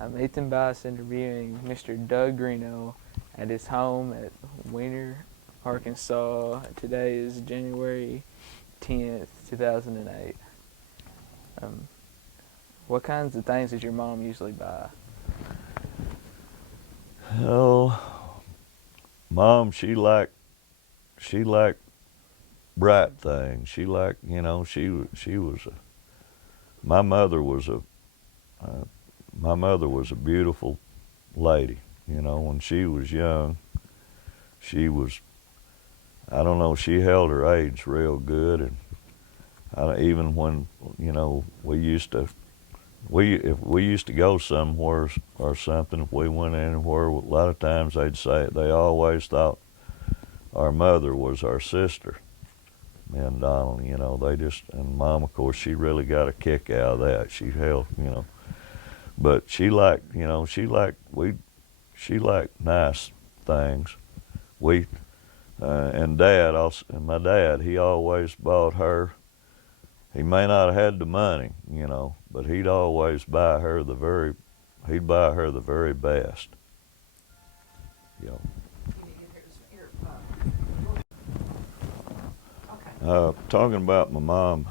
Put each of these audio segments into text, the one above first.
I'm Ethan Bass interviewing Mr. Doug Greeno at his home at Weiner, Arkansas. Today is January 10th, 2008. Um, what kinds of things does your mom usually buy? Oh, Mom, she liked bright things. She liked, she was a, my mother was a uh, my mother was a beautiful lady. When she was young, she was, I don't know, she held her age real good, and even when if we used to go somewhere or something, if we went anywhere, a lot of times they always thought our mother was our sister. And Donald, and Mom, of course, she really got a kick out of that. She held, but she liked nice things. We, and Dad also, and my dad, he always bought her. He may not have had the money, but he'd buy her the very best. You know. Talking about my mom,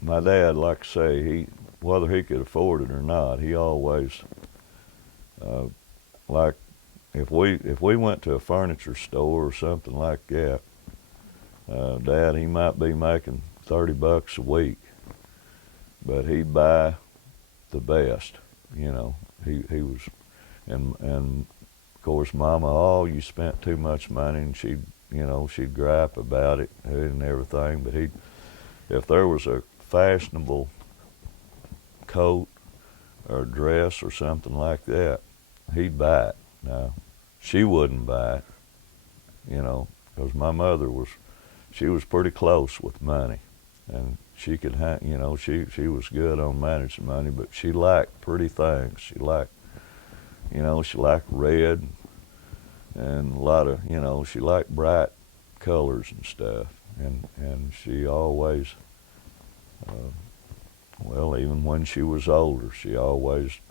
my dad, like I say, whether he could afford it or not, he always, uh, like, if we went to a furniture store or something like that, Dad, he might be making $30 a week, but he'd buy the best. He was, and of course, Mama, oh, you spent too much money, and she'd gripe about it and everything. But if there was a fashionable coat or dress or something like that, he'd buy it. Now, she wouldn't buy it, because my mother she was pretty close with money, and she could, she was good on managing money, but she liked pretty things. She liked red, and a lot of, she liked bright colors and stuff, and she always, even when she was older,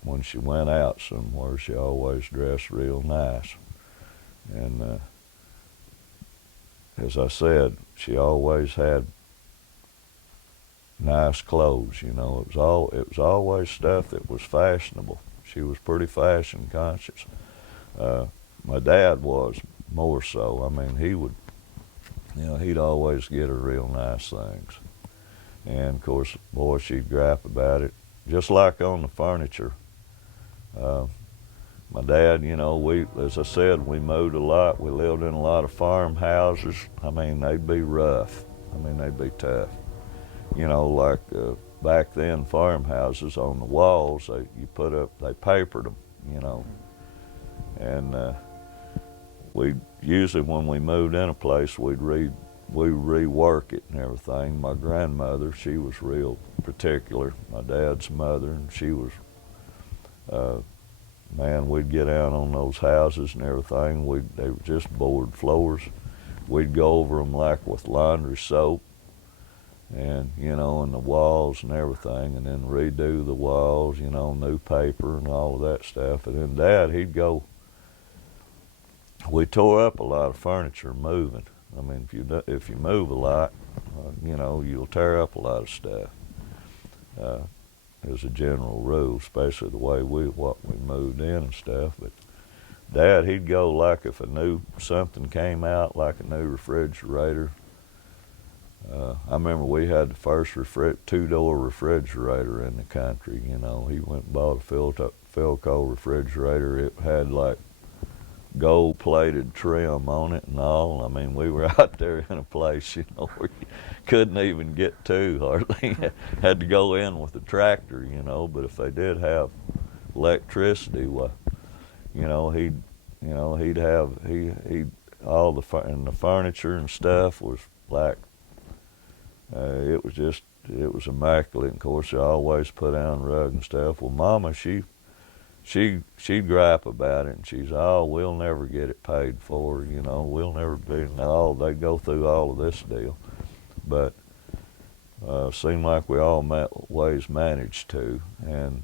when she went out somewhere, she always dressed real nice. And as I said, she always had nice clothes. It was always stuff that was fashionable. She was pretty fashion conscious. My dad was more so. I mean, he'd always get her real nice things. And of course, boy, she'd gripe about it. Just like on the furniture. My dad, as I said, we moved a lot. We lived in a lot of farmhouses. I mean, they'd be rough. I mean, they'd be tough. Like back then, farmhouses on the walls, they papered them, and we usually, when we moved in a place, we'd rework it and everything. My grandmother, she was real particular. My dad's mother, and she was, man, we'd get out on those houses and everything. They were just board floors. We'd go over them like with laundry soap, and and the walls and everything, and then redo the walls, new paper and all of that stuff. And then Dad, we tore up a lot of furniture moving. I mean, if you move a lot, you'll tear up a lot of stuff. As a general rule, especially the way what we moved in and stuff. But Dad, he'd go, like, if something came out, like a new refrigerator. I remember we had the first two-door refrigerator in the country. He went and bought a Philco refrigerator. It had like gold-plated trim on it and all. I mean, we were out there in a place, where you couldn't even get to hardly. Had to go in with a tractor, But if they did have electricity, well, he'd have all the furniture and stuff was like, it was immaculate. And of course, I always put down rug and stuff. Well, Mama, she'd gripe about it, and she's, oh, we'll never get it paid for, we'll never be, they'd go through all of this deal. But Seemed like we always managed to, and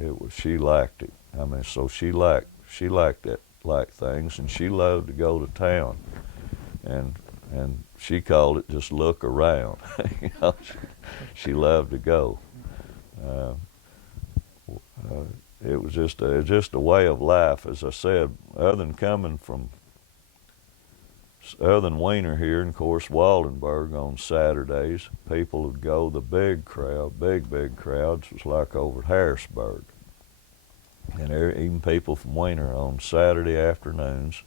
it was, she liked it. I mean, so she liked it, like things, and she loved to go to town, and she called it just look around. You know, she loved to go. Uh, uh, it was just a way of life, as I said. Other than Weiner here, and of course Waldenburg on Saturdays, people would go. The big crowds was like over at Harrisburg, and even people from Weiner on Saturday afternoons,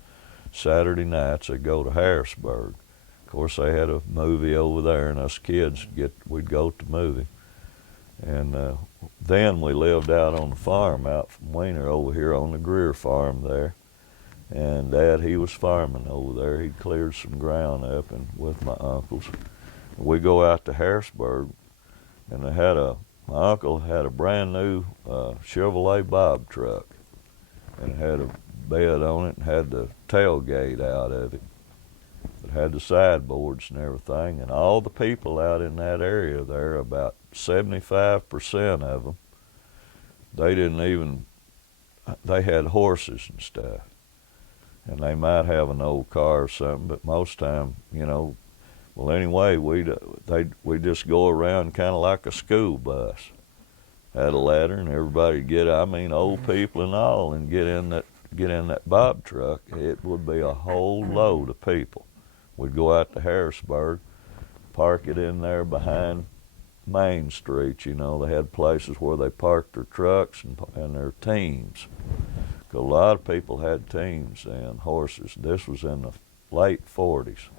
Saturday nights, they'd go to Harrisburg. Of course, they had a movie over there, and us kids we'd go to the movie. And then we lived out on the farm out from Weiner over here on the Greer farm there. And Dad, he was farming over there. He'd cleared some ground up, and with my uncles, we go out to Harrisburg, and my uncle had a brand new Chevrolet Bob truck, and it had a bed on it and had the tailgate out of it. It had the sideboards and everything, and all the people out in that area there, about 75% of them, they had horses and stuff. And they might have an old car or something, but most time, you know, well, anyway, we'd just go around kind of like a school bus. Had a ladder, and everybody'd get, I mean, old people and all, and get in that Bob truck. It would be a whole load of people. We'd go out to Harrisburg, park it in there behind Main Street. You know, they had places where they parked their trucks and their teams. A lot of people had teams and horses. This was in the late 40s,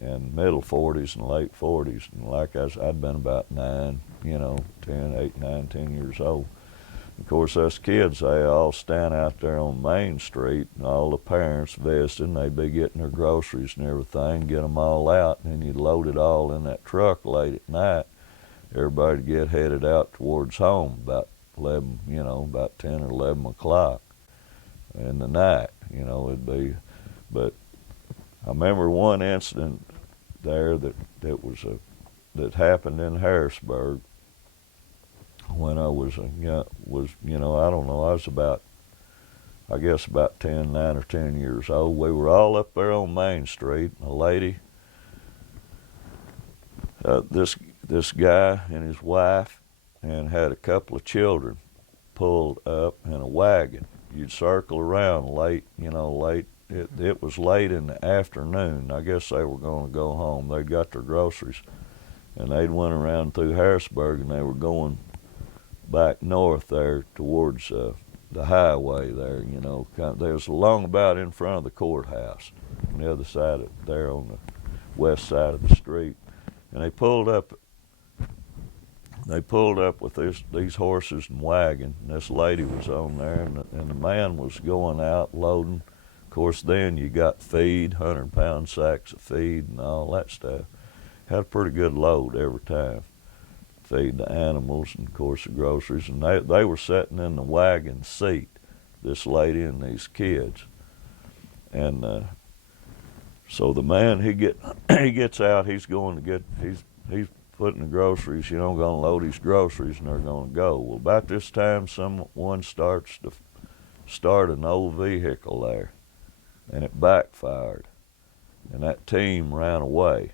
and middle 40s and late 40s. And like I'd been about 9, you know, 8, 9, 10 years old. Of course, us kids, they all stand out there on Main Street, and all the parents visiting. They'd be getting their groceries and everything, get them all out, and then you'd load it all in that truck late at night. Everybody'd get headed out towards home about 11, you know, about 10 or 11 o'clock in the night, you know, it'd be. But I remember one incident there that happened in Harrisburg when I was you know, I don't know, I was about 9 or 10 years old. We were all up there on Main Street. A lady, this guy and his wife, and had a couple of children pulled up in a wagon. You'd circle around late. It was late in the afternoon. I guess they were going to go home. They'd got their groceries, and they'd went around through Harrisburg, and they were going back north there towards the highway there. You know, there was along about in front of the courthouse, on the other side there on the west side of the street, and they pulled up. They pulled up with these horses and wagon, and this lady was on there, and the man was going out loading. Of course, then you got feed, 100-pound sacks of feed and all that stuff. Had a pretty good load every time. Feed the animals and, of course, the groceries. And they were sitting in the wagon seat, this lady and these kids. And so the man, he gets out, he's putting the groceries, you know, going to load his groceries, and they're going to go. Well, about this time, someone starts to start an old vehicle there, and it backfired, and that team ran away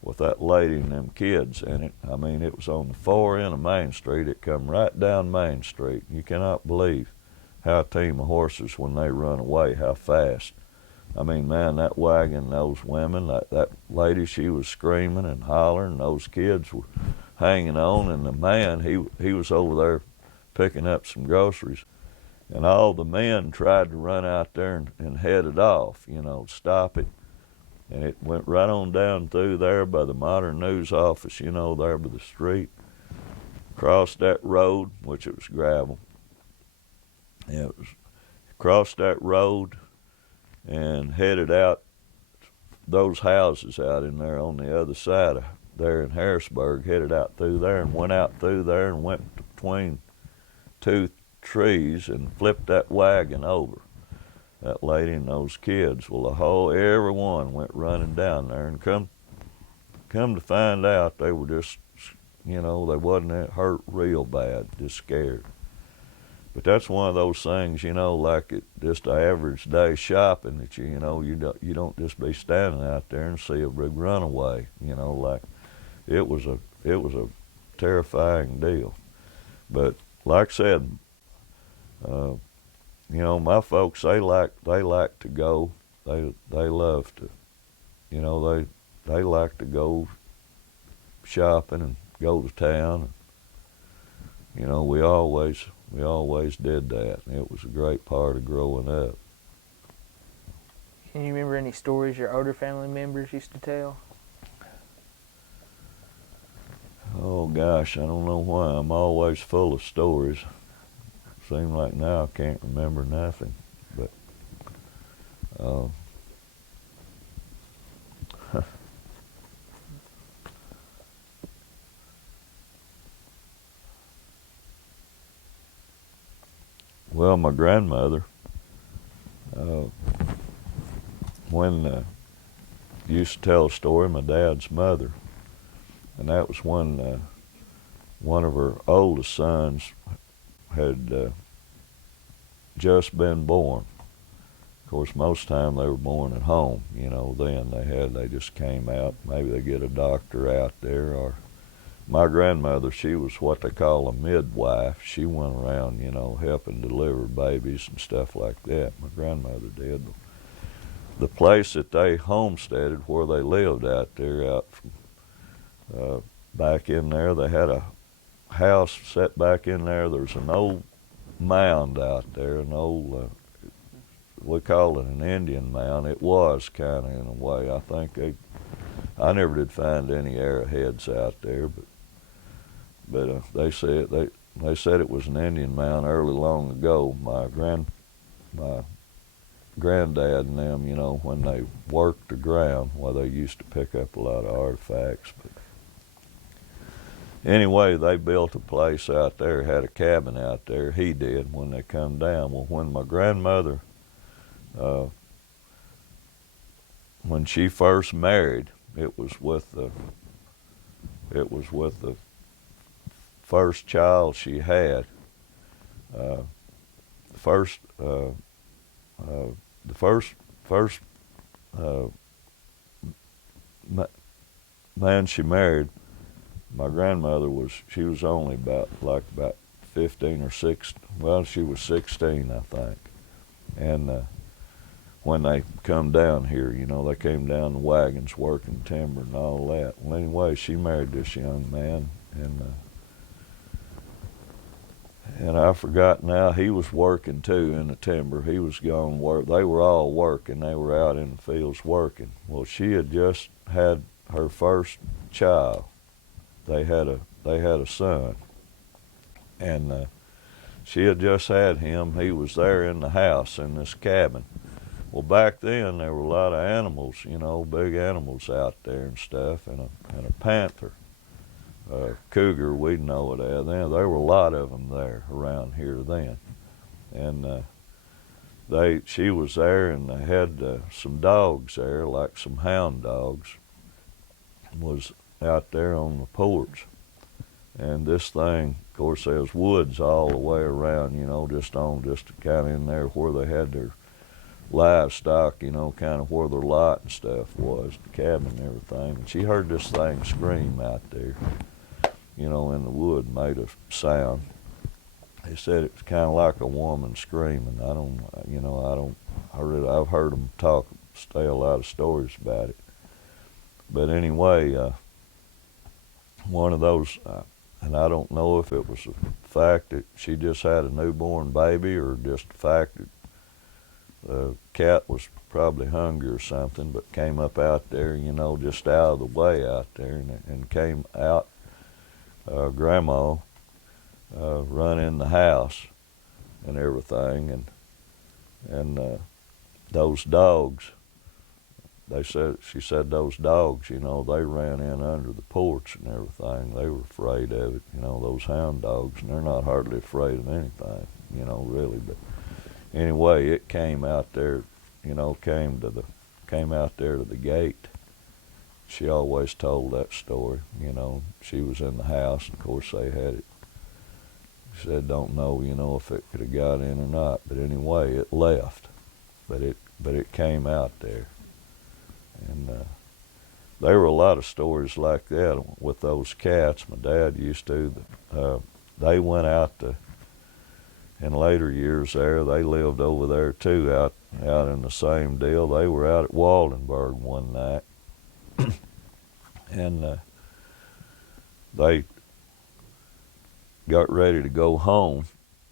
with that lady and them kids in it. I mean, it was on the far end of Main Street. It come right down Main Street. You cannot believe how a team of horses, when they run away, how fast. I mean, man, that wagon, those women, that lady, she was screaming and hollering, and those kids were hanging on, and the man, he was over there picking up some groceries, and all the men tried to run out there and head it off, you know, stop it, and it went right on down through there by the Modern News office, you know, there by the street, crossed that road, which it was gravel, and it was crossed that road and headed out those houses out in there on the other side of there in Harrisburg, headed out through there and went out through there and went between two trees and flipped that wagon over. That lady and those kids, well, everyone went running down there and come come to find out, they were just, you know, they wasn't hurt real bad, just scared. But that's one of those things, you know, like it just an average day shopping that you know, you don't just be standing out there and see a big runaway, you know, like it was a terrifying deal. But like I said, you know, my folks they like to go. They love to, you know, they like to go shopping and go to town. And, you know, we always did that. And it was a great part of growing up. Can you remember any stories your older family members used to tell? Oh gosh, I don't know why. I'm always full of stories. Seems like now I can't remember nothing. But well, my grandmother, when used to tell a story, my dad's mother, and that was when one of her oldest sons had just been born. Of course, most of the time they were born at home. You know, then they just came out. Maybe they get a doctor out there. Or my grandmother, she was what they call a midwife. She went around, you know, helping deliver babies and stuff like that. My grandmother did. The place that they homesteaded, where they lived out there, out from back in there, they had a house set back in there. There's an old mound out there, an old, we call it an Indian mound. It was kind of in a way. I never did find any arrowheads out there, but they said it was an Indian mound early long ago. My granddad and them, you know, when they worked the ground, well, they used to pick up a lot of artifacts. But anyway, they built a place out there, had a cabin out there. He did when they come down. Well, when my grandmother, when she first married, it was with the first child she had. The first man she married, my grandmother she was only about 15 or 16. Well, she was 16, I think. And when they come down here, you know, they came down the wagons working timber and all that. Well, anyway, she married this young man, and I forgot now, he was working too in the timber. He was going to work. They were all working. They were out in the fields working. Well, she had just had her first child. They had a son, and she had just had him. He was there in the house in this cabin. Well, back then there were a lot of animals, you know, big animals out there and stuff, and a panther, cougar, we'd know it as. There were a lot of them there around here then, and she was there, and they had some dogs there, like some hound dogs, was out there on the porch. And this thing, of course, there's woods all the way around, you know, just kind of in there where they had their livestock, you know, kind of where their lot and stuff was, the cabin and everything. And she heard this thing scream out there, you know, in the wood, made a sound. They said it was kind of like a woman screaming. I've heard them say a lot of stories about it. But anyway, one of those, and I don't know if it was the fact that she just had a newborn baby or just the fact that the cat was probably hungry or something, but came up out there, you know, just out of the way out there, and came out. Grandma run in the house and everything, and those dogs. She said those dogs, you know, they ran in under the porch and everything. They were afraid of it, you know, those hound dogs, and they're not hardly afraid of anything, you know, really. But anyway, it came out there, you know, came out there to the gate, she always told that story. You know, she was in the house, and of course they had it. She said, don't know, you know, if it could have got in or not. But anyway, it left. But it came out there. And there were a lot of stories like that with those cats. My dad used to. They went out to, in later years there, they lived over there too, out in the same deal. They were out at Waldenburg one night. And they got ready to go home,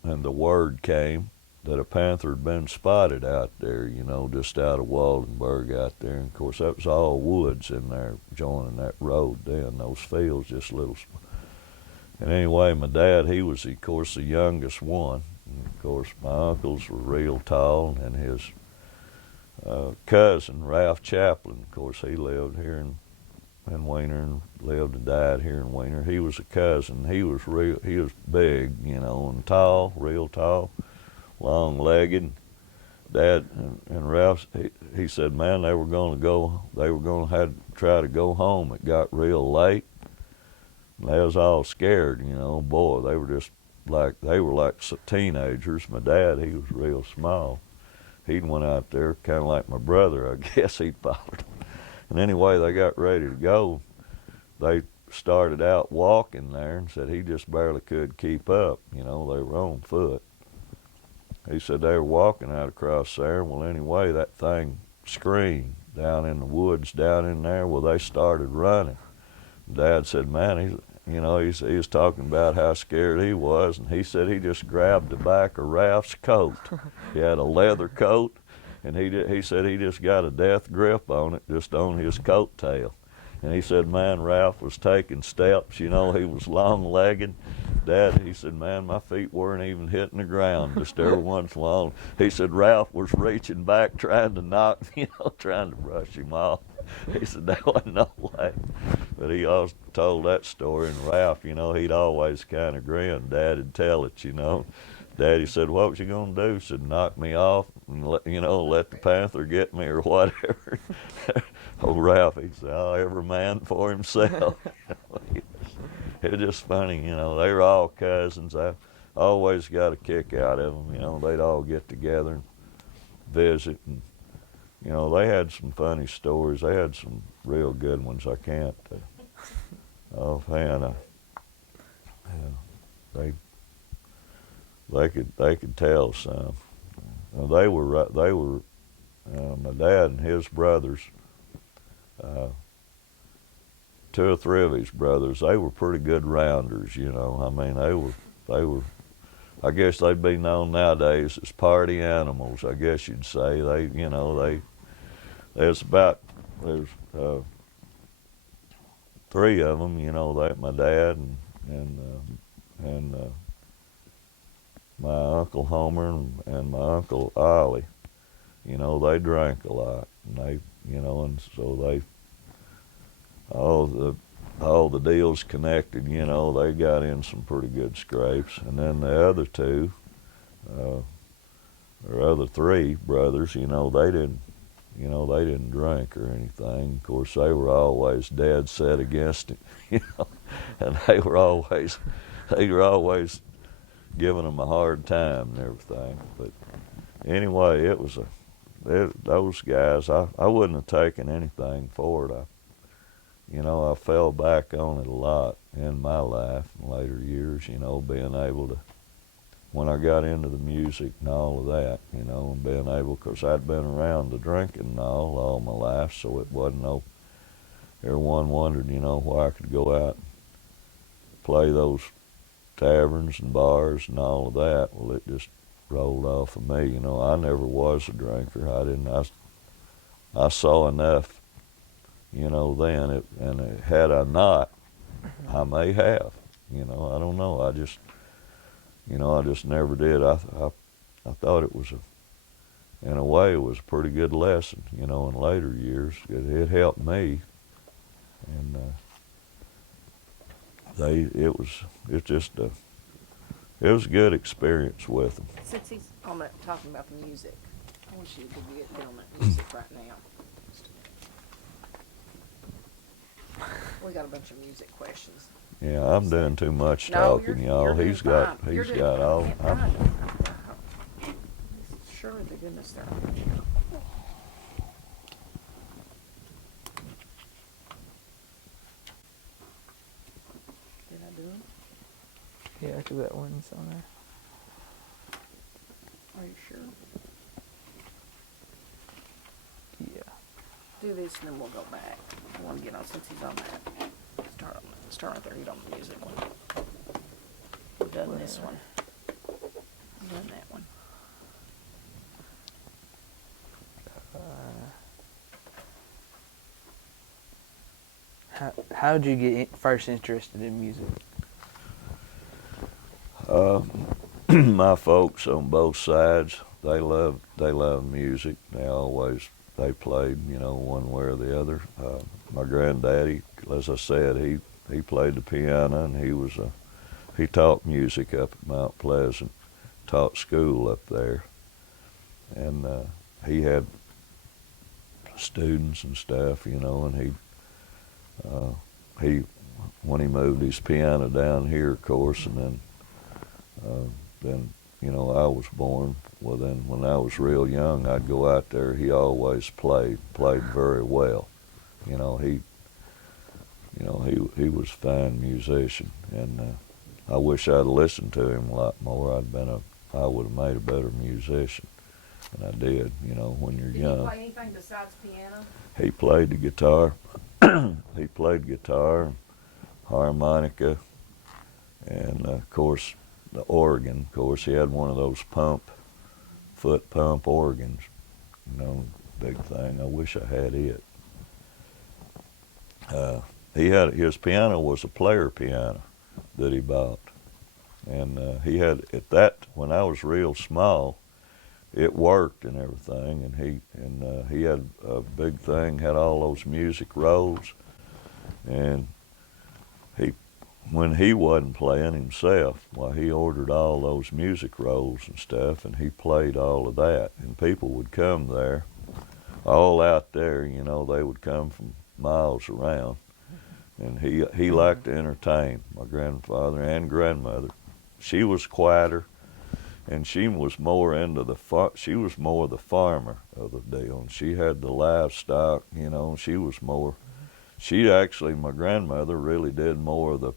and the word came that a panther had been spotted out there, you know, just out of Waldenburg out there. And of course, that was all woods in there joining that road then, those fields, just little. And anyway, my dad, he was, of course, the youngest one. And of course, my uncles were real tall, and his cousin, Ralph Chaplin, of course, he lived here in Wiener and lived and died here in Wiener. He was a cousin. He was big, you know, and tall, real tall, long-legged. Dad and Ralph, he said, man, they were going to have to try to go home. It got real late. And they was all scared, you know. Boy, they were like teenagers. My dad, he was real small. He'd went out there kind of like my brother, I guess. He'd followed. And anyway, they got ready to go. They started out walking there and said he just barely could keep up. You know, they were on foot. He said they were walking out across there. Well, anyway, that thing screamed down in the woods down in there. Well, they started running. Dad said, man, he was talking about how scared he was, and he said he just grabbed the back of Ralph's coat. He had a leather coat, and he said he just got a death grip on it, just on his coat tail. And he said, man, Ralph was taking steps, you know, he was long-legged. Dad, he said, man, my feet weren't even hitting the ground, just every once in a while. He said Ralph was reaching back, trying to brush him off. He said, there wasn't no way. But he always told that story, and Ralph, you know, he'd always kind of grin. Dad'd tell it, you know. Daddy said, what was you going to do? He said, knock me off and, let the panther get me or whatever. Oh, Ralph, he said, oh, every man for himself. It was just funny, you know. They were all cousins. I always got a kick out of them, you know. They'd all get together and visit. And, you know, they had some funny stories. They had some real good ones. I can't offhand. They could tell some. They were my dad and his brothers. 2 or 3 of his brothers. They were pretty good rounders, you know. I mean, they were. I guess they'd be known nowadays as party animals. I guess you'd say there's 3 of them, you know, my dad and my Uncle Homer and my Uncle Ollie. You know, they drank a lot, and so all the deals connected, you know, they got in some pretty good scrapes. And then the other 2, or other 3 brothers, you know, they didn't drink or anything. Of course, they were always dead set against it, you know, and they were always giving them a hard time and everything. But anyway, those guys, I wouldn't have taken anything for it. I fell back on it a lot in my life in later years, you know, being able to, when I got into the music and all of that, you know, and being able, because I'd been around the drinking and all my life, so it wasn't everyone wondered, you know, why I could go out and play those taverns and bars and all of that. Well, it just rolled off of me, you know. I never was a drinker. I saw enough, you know, then, had I not, I may have, you know, I don't know. I just never did. I thought it was in a way, it was a pretty good lesson, you know, in later years. It helped me, and it was a good experience with them. Since he's talking about the music, I want you to get on that music right now. We got a bunch of music questions. Yeah, I'm doing too much No, talking, you're y'all. doing He's got fine. You're he's doing got all. fine. Sure, to goodness there. Did I do it? Yeah, because that one's on there. Are you sure? Yeah. Do this and then we'll go back. I want to get on since he's on that. Start right there. Get on the music one. We've done this one. We've done that one. How'd you get first interested in music? My folks on both sides, they love music. They played, one way or the other. My granddaddy, as I said, he played the piano, and he taught music up at Mount Pleasant, taught school up there, and he had students and stuff, and he when he moved his piano down here, of course, and then I was born. Well, then when I was real young, I'd go out there. He always played very well. He he was a fine musician, and I wish I'd listened to him a lot more. I would have made a better musician, and I did. When you're young. Did he play anything besides piano? He played the guitar. He played guitar, harmonica, and of course the organ. Of course, he had one of those foot pump organs. Big thing. I wish I had it. His piano was a player piano that he bought, and he had when I was real small. It worked and everything, and he had a big thing, had all those music rolls, and when he wasn't playing himself, he ordered all those music rolls and stuff, and he played all of that, and people would come there, all out there, they would come from miles around, and he liked to entertain my grandfather and grandmother. She was quieter. And she was more she was more the farmer of the deal. And she had the livestock, she was more, my grandmother really did more of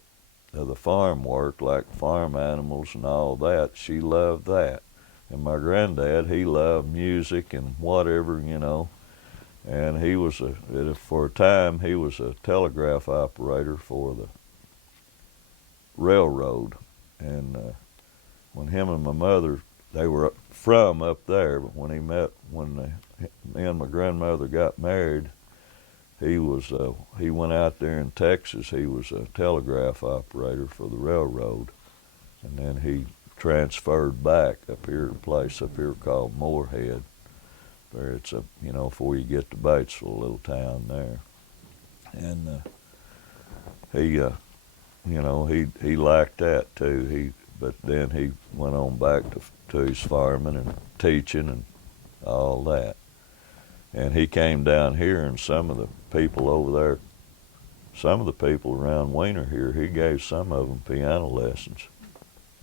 the farm work, like farm animals and all that. She loved that. And my granddad, he loved music and whatever, and he was for a time, he was a telegraph operator for the railroad. And when him and my mother, they were from up there, but when me and my grandmother got married, he went out there in Texas. He was a telegraph operator for the railroad, and then he transferred back up here to a place up here called Moorhead. There it's before you get to Batesville, a little town there, and he liked that too. But then he went on back to his farming and teaching and all that. And he came down here, and some of the people over there, some of the people around Weiner here, he gave some of them piano lessons.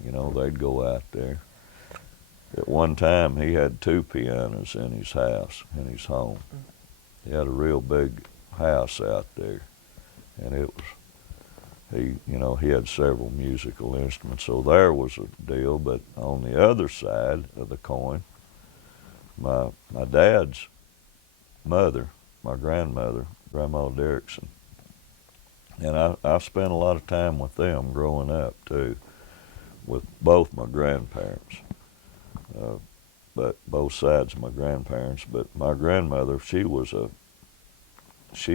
They'd go out there. At one time, he had 2 pianos in his house, in his home. He had a real big house out there, and it was, he had several musical instruments, so there was a deal. But on the other side of the coin, my dad's mother, my grandmother, Grandma Derrickson, and I spent a lot of time with them growing up too, with both my grandparents, but both sides of my grandparents. But my grandmother, she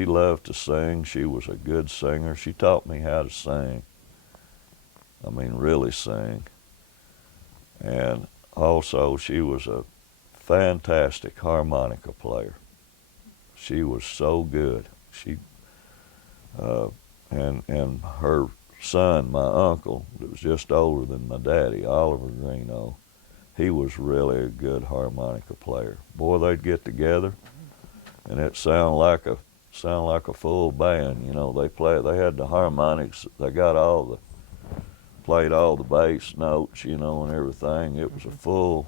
loved to sing. She was a good singer. She taught me how to sing. I mean, really sing. And also, she was a fantastic harmonica player. She was so good. And her son, my uncle, that was just older than my daddy, Oliver Greeno, he was really a good harmonica player. Boy, they'd get together, and it sounded like a sound like a full band. You know, they had the harmonics, they got played all the bass notes, you know, and everything. It was a full,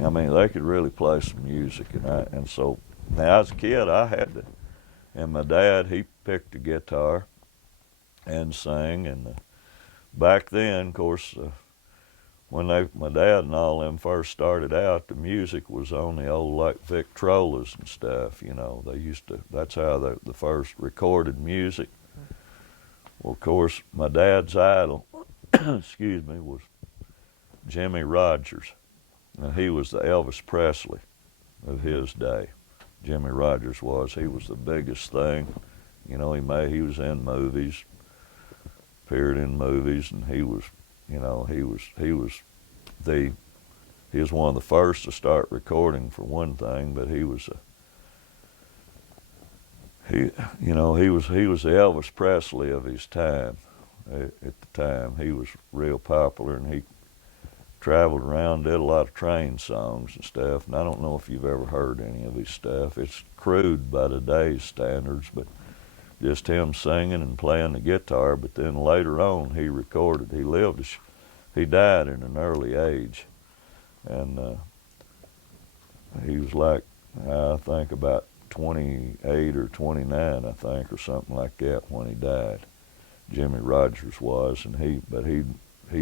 I mean, they could really play some music, and so now as a kid I had to, and my dad, he picked the guitar and sang, and back then, of course, when my dad and all them first started out, the music was on the old like Victrolas and stuff, you know. They used to, that's how the first recorded music. Well, of course, my dad's idol, excuse me, was Jimmy Rogers. Now, he was the Elvis Presley of his day. Jimmy Rogers was. He was the biggest thing. You know, he was in movies, appeared in movies, and he was, you know, he was one of the first to start recording, for one thing, but he was the Elvis Presley of his time. At the time, he was real popular, and he traveled around, did a lot of train songs and stuff. And I don't know if you've ever heard any of his stuff. It's crude by today's standards, but just him singing and playing the guitar. But then later on, he recorded. He died in an early age, and he was like, I think about 28 or 29, I think, or something like that when he died. Jimmy Rogers was, and he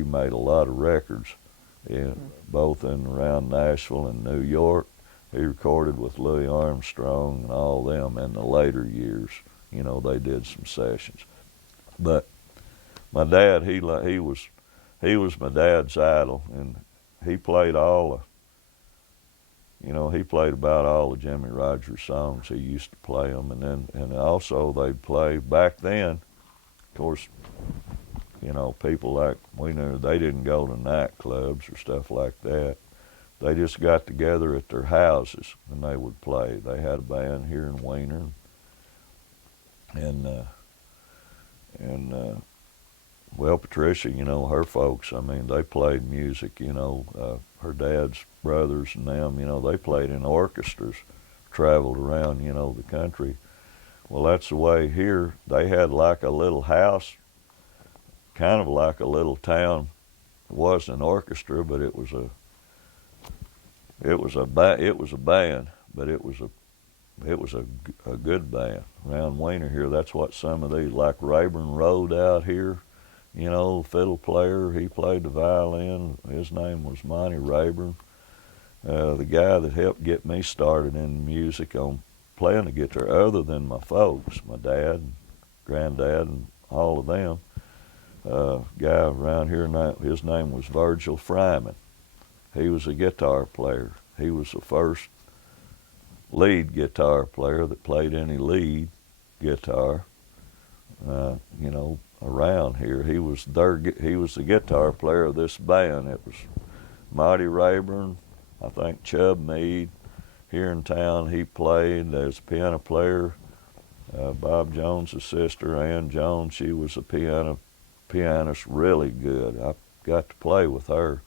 made a lot of records, both in and around Nashville and New York. He recorded with Louis Armstrong and all them in the later years. You know, they did some sessions. But my dad, he was my dad's idol, and he played he played about all the Jimmy Rogers songs. He used to play them, and also they'd play back then. Of course, you know, people like we knew, they didn't go to nightclubs or stuff like that. They just got together at their houses and they would play. They had a band here in Weiner, and well, Patricia, you know, her folks, I mean, they played music, you know, her dad's brothers and them, you know, they played in orchestras, traveled around, you know, the country. Well, that's the way here. They had like a little house, kind of like a little town. It wasn't an orchestra, but it was a band, but it was a good band. Around Weiner here, that's what some of these, like Rayburn Road out here, you know, fiddle player, he played the violin. His name was Monty Rayburn. The guy that helped get me started in music on playing the guitar, other than my folks, my dad, granddad, and all of them. Guy around here, his name was Virgil Fryman. He was a guitar player. He was the first lead guitar player that played any lead guitar, you know, around here. He was the guitar player of this band. It was Marty Rayburn, I think Chub Mead. Here in town, he played as a piano player. Bob Jones' sister, Ann Jones, she was a pianist, really good. I got to play with her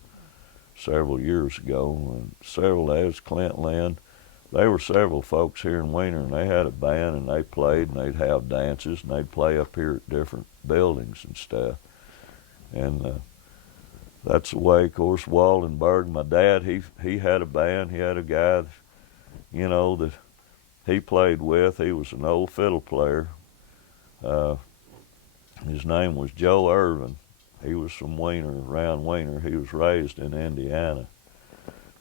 several years ago. And there's Clint Lynn. There were several folks here in Weiner, and they had a band, and they played, and they'd have dances, and they'd play up here at different buildings and stuff. And that's the way, of course, Waldenberg, my dad, he had a band. He had a guy, you know, that he played with. He was an old fiddle player. His name was Joe Irvin. He was from Weiner, around Weiner. He was raised in Indiana.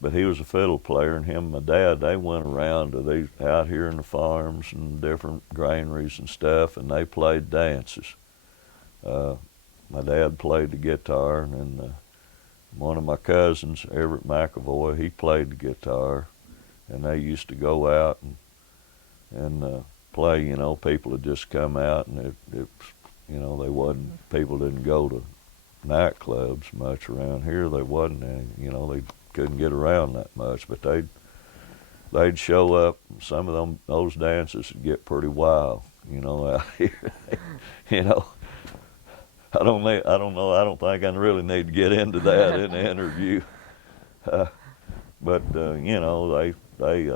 But he was a fiddle player, and him and my dad, they went around to these, out here in the farms and different granaries and stuff, and they played dances. My dad played the guitar, and one of my cousins, Everett McAvoy, he played the guitar, and they used to go out and play. You know, people would just come out, and it you know, people didn't go to nightclubs much around here. There wasn't any, you know, they couldn't get around that much, but they'd show up. Some of those dances would get pretty wild, you know, out here. You know, I don't think I really need to get into that in the interview. But you know, they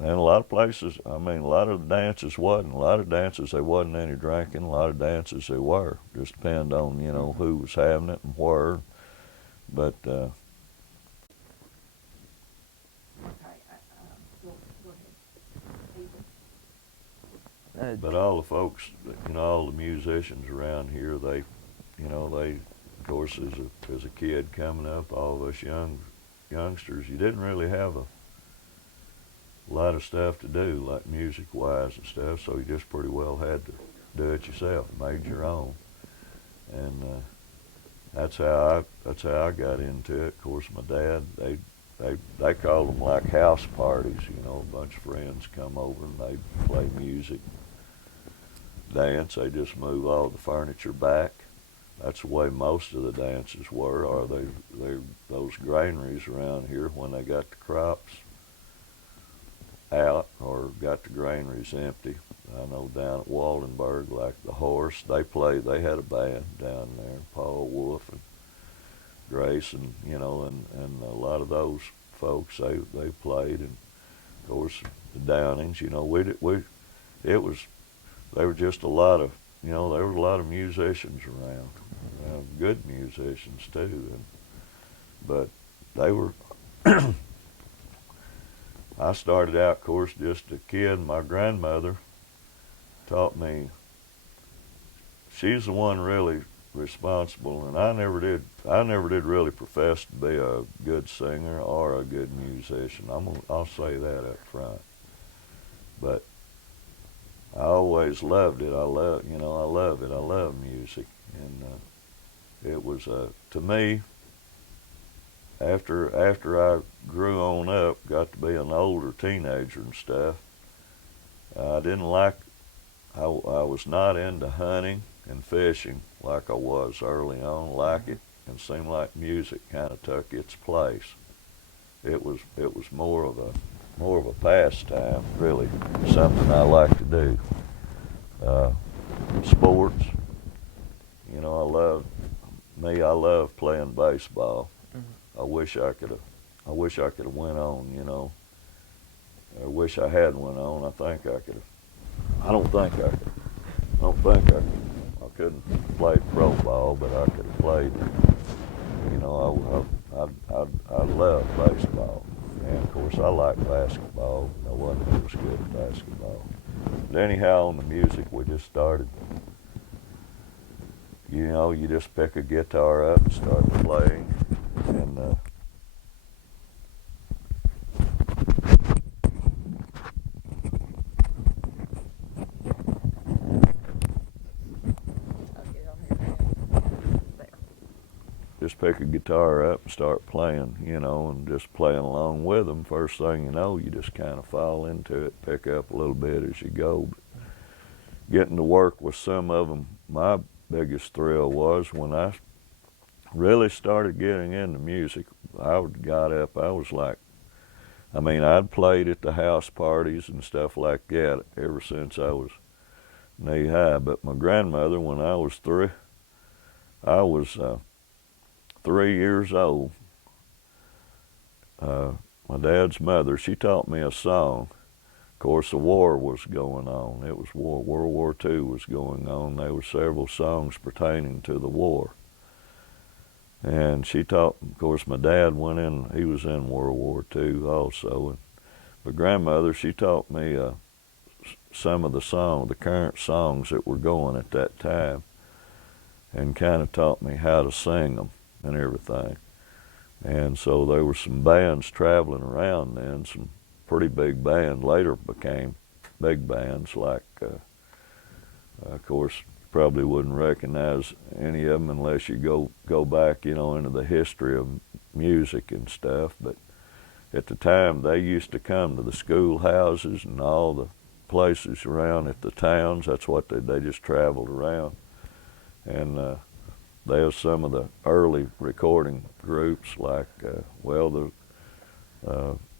and a lot of places, I mean, a lot of dances wasn't. A lot of dances, there wasn't any drinking. A lot of dances, there were. Just depend on, you know, who was having it and where. But Okay, go ahead. but all the folks, you know, all the musicians around here, they, you know, they, of course, as a kid coming up, all of us youngsters, you didn't really have a lot of stuff to do, like music-wise and stuff, so you just pretty well had to do it yourself, made your own. And that's how I got into it. Of course, my dad, they called them like house parties, you know, a bunch of friends come over and they'd play music, dance. They just move all the furniture back. That's the way most of the dances were, or they those granaries around here when they got the crops out or got the granaries empty. I know down at Waldenburg, like the Horse, they had a band down there, Paul Wolf and Grace, and you know, and a lot of those folks, they played, and of course the Downings, you know, they were just a lot of, you know, there were a lot of musicians around, good musicians too, but they were. I started out, of course, just a kid. My grandmother taught me. She's the one really responsible, and I never did really profess to be a good singer or a good musician. I'll say that up front. But I always loved it. I love it. I love music, and it was to me. After I grew on up, got to be an older teenager and stuff, I didn't like. I was not into hunting and fishing like I was early on. Like it, and seemed like music kind of took its place. It was more of a pastime, really, something I like to do. Sports, you know, I love playing baseball. I wish I could have went on, you know. I wish I had went on. I think I could have. I don't think I could. I don't think I could. I couldn't play pro ball, but I could have played. You know, I love baseball, and of course I like basketball. I wasn't as good at basketball. But anyhow, on the music, we just started. You know, you just pick a guitar up and start playing, and just pick a guitar up and start playing, you know, and just playing along with them. First thing you know, you just kind of fall into it, pick up a little bit as you go. But getting to work with some of them, my biggest thrill was when I really started getting into music. I was like, I mean, I'd played at the house parties and stuff like that ever since I was knee high. But my grandmother, when I was 3 years old, my dad's mother, she taught me a song. Of course, the war was going on. It was World War II was going on. There were several songs pertaining to the war. And she taught, of course, my dad he was in World War II also. And my grandmother, she taught me some of the current songs that were going at that time, and kind of taught me how to sing them and everything. And so there were some bands traveling around then, some pretty big bands, later became big bands like, of course, probably wouldn't recognize any of them unless you go back, you know, into the history of music and stuff. But at the time, they used to come to the schoolhouses and all the places around at the towns. That's what they just traveled around. And there's some of the early recording groups like, the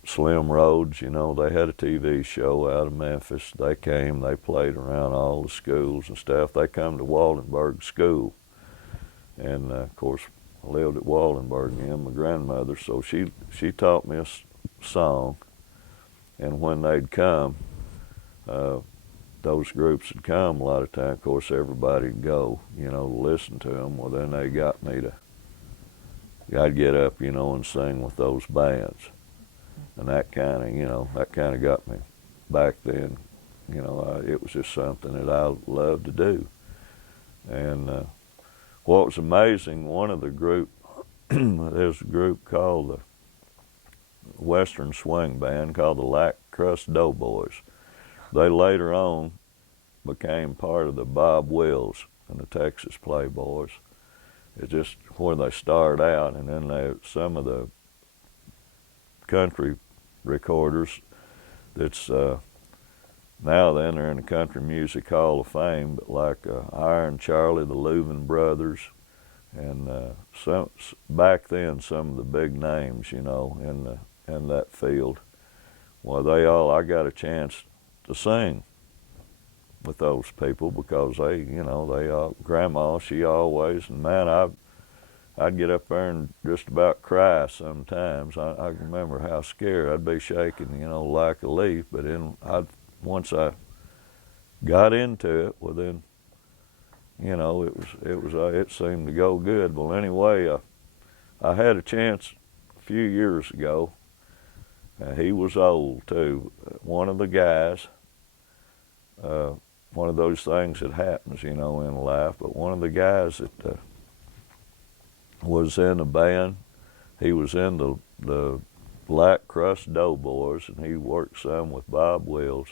Slim Rhodes, you know, they had a TV show out of Memphis. They came, they played around all the schools and stuff. They come to Waldenburg School. And of course, I lived at Waldenburg, and my grandmother, so she taught me a song. And when they'd come, those groups would come a lot of time. Of course, everybody'd go, you know, to listen to them. Well, then they got me to, I'd get up, you know, and sing with those bands. And that kind of, you know, that kind of got me back then. You know, it was just something that I loved to do. And what was amazing, one of the group, there's a group called the Western Swing Band called the Lack Crust Doughboys. They later on became part of the Bob Wills and the Texas Playboys. It's just where they started out, and then some of the country recorders that's now then they're in the Country Music Hall of Fame, but like Iron Charlie, the Louvin Brothers, and back then some of the big names, you know, in that field. Well, I got a chance to sing with those people because they, you know, Grandma, she always, and man, I'd get up there and just about cry sometimes. I remember how scared I'd be shaking, you know, like a leaf. But then once I got into it, well then, you know, it seemed to go good. Well, anyway, I had a chance a few years ago. He was old too. One of the guys, one of those things that happens, you know, in life. But one of the guys that was in a band, he was in the Black Crust Doughboys, and he worked some with Bob Wills.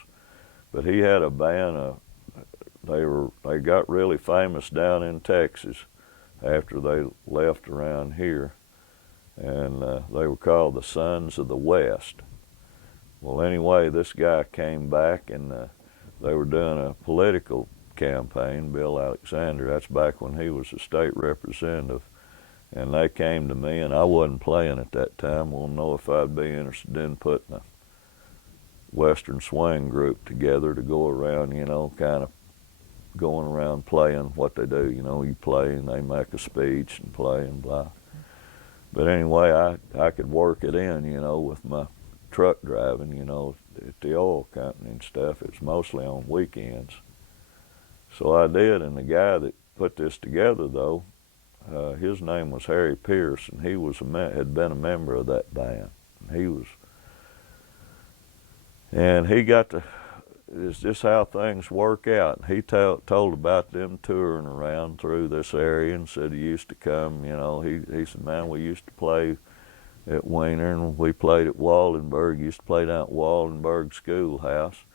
But he had a band. They got really famous down in Texas after they left around here, and they were called the Sons of the West. Well, anyway, this guy came back, and they were doing a political campaign, Bill Alexander. That's back when he was a state representative. And they came to me, and I wasn't playing at that time. Won't know if I'd be interested in putting a Western swing group together to go around, you know, kind of going around playing what they do. You know, you play and they make a speech and play and blah. But anyway, I could work it in, you know, with my truck driving, you know, at the oil company and stuff. It's mostly on weekends. So I did, and the guy that put this together, though, his name was Harry Pierce, and he had been a member of that band. He got to, it's just how things work out. He told about them touring around through this area and said he used to come, you know, he said, man, we used to play at Weiner, and we played at Waldenburg, used to play down at Waldenburg Schoolhouse.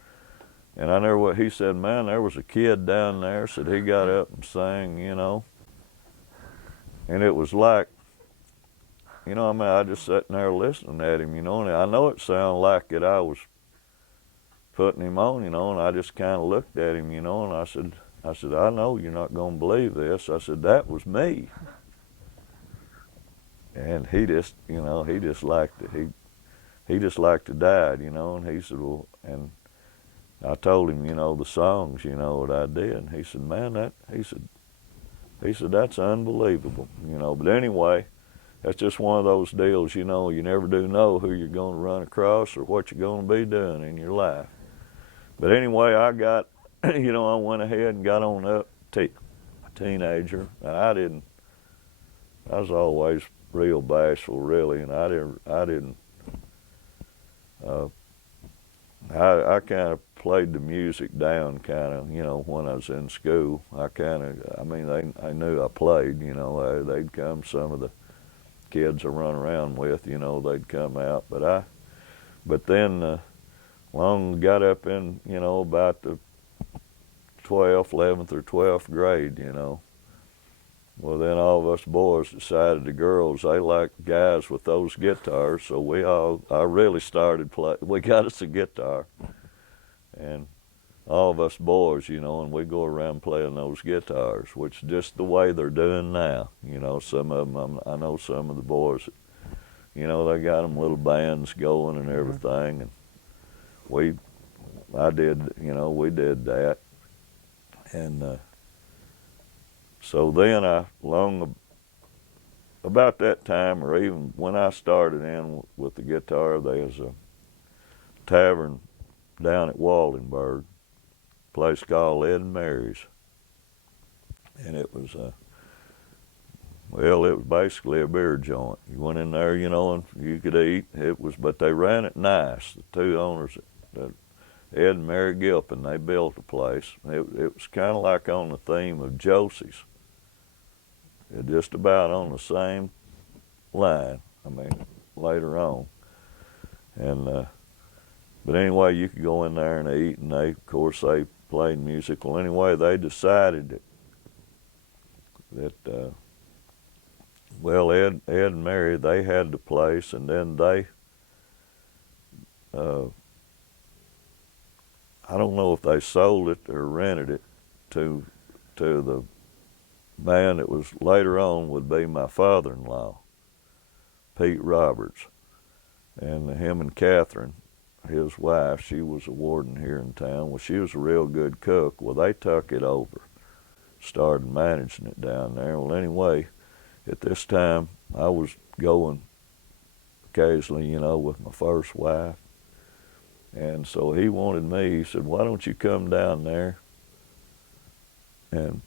And I never, he said, man, there was a kid down there, said he got up and sang, you know. And it was like, you know, I mean, I just sat there listening at him, you know, and I know it sounded like that I was putting him on, you know, and I just kind of looked at him, you know, and I said, I know you're not going to believe this. I said, that was me. And he just, you know, he just liked to die, you know, and he said, well, and I told him, you know, the songs, you know, what I did, and he said, man, he said, that's unbelievable, you know. But anyway, that's just one of those deals, you know, you never do know who you're going to run across or what you're going to be doing in your life. But anyway, I got, you know, I went ahead and got on up a teenager. And I was always real bashful, really, and I kind of played the music down, kind of, you know, when I was in school. I mean, they knew I played, you know. They'd come, some of the kids I run around with, you know, they'd come out. But then, long got up in, you know, about the 11th or 12th grade, you know. Well, then all of us boys decided the girls, they liked guys with those guitars, so I really started playing. We got us a guitar, and all of us boys, you know, and we go around playing those guitars, which is just the way they're doing now. You know, some of them, I know some of the boys, you know, they got them little bands going and everything, and we did that, and so then about that time, or even when I started in with the guitar, there was tavern down at Waldenburg, a place called Ed and Mary's. And it was well, it was basically a beer joint. You went in there, you know, and you could eat. It was, but they ran it nice. The two owners, Ed and Mary Gilpin, they built the place. It was kind of like on the theme of Josie's. It just about on the same line. I mean, later on, and but anyway, you could go in there and eat, and they, of course, they played music. Well, anyway, they decided that well, Ed and Mary, they had the place, and then they, I don't know if they sold it or rented it to the man that was later on would be my father-in-law, Pete Roberts, and him and Catherine, his wife, she was a warden here in town. Well, she was a real good cook. Well, they took it over, started managing it down there. Well, anyway, at this time, I was going occasionally, you know, with my first wife. And so he wanted me, he said, why don't you come down there and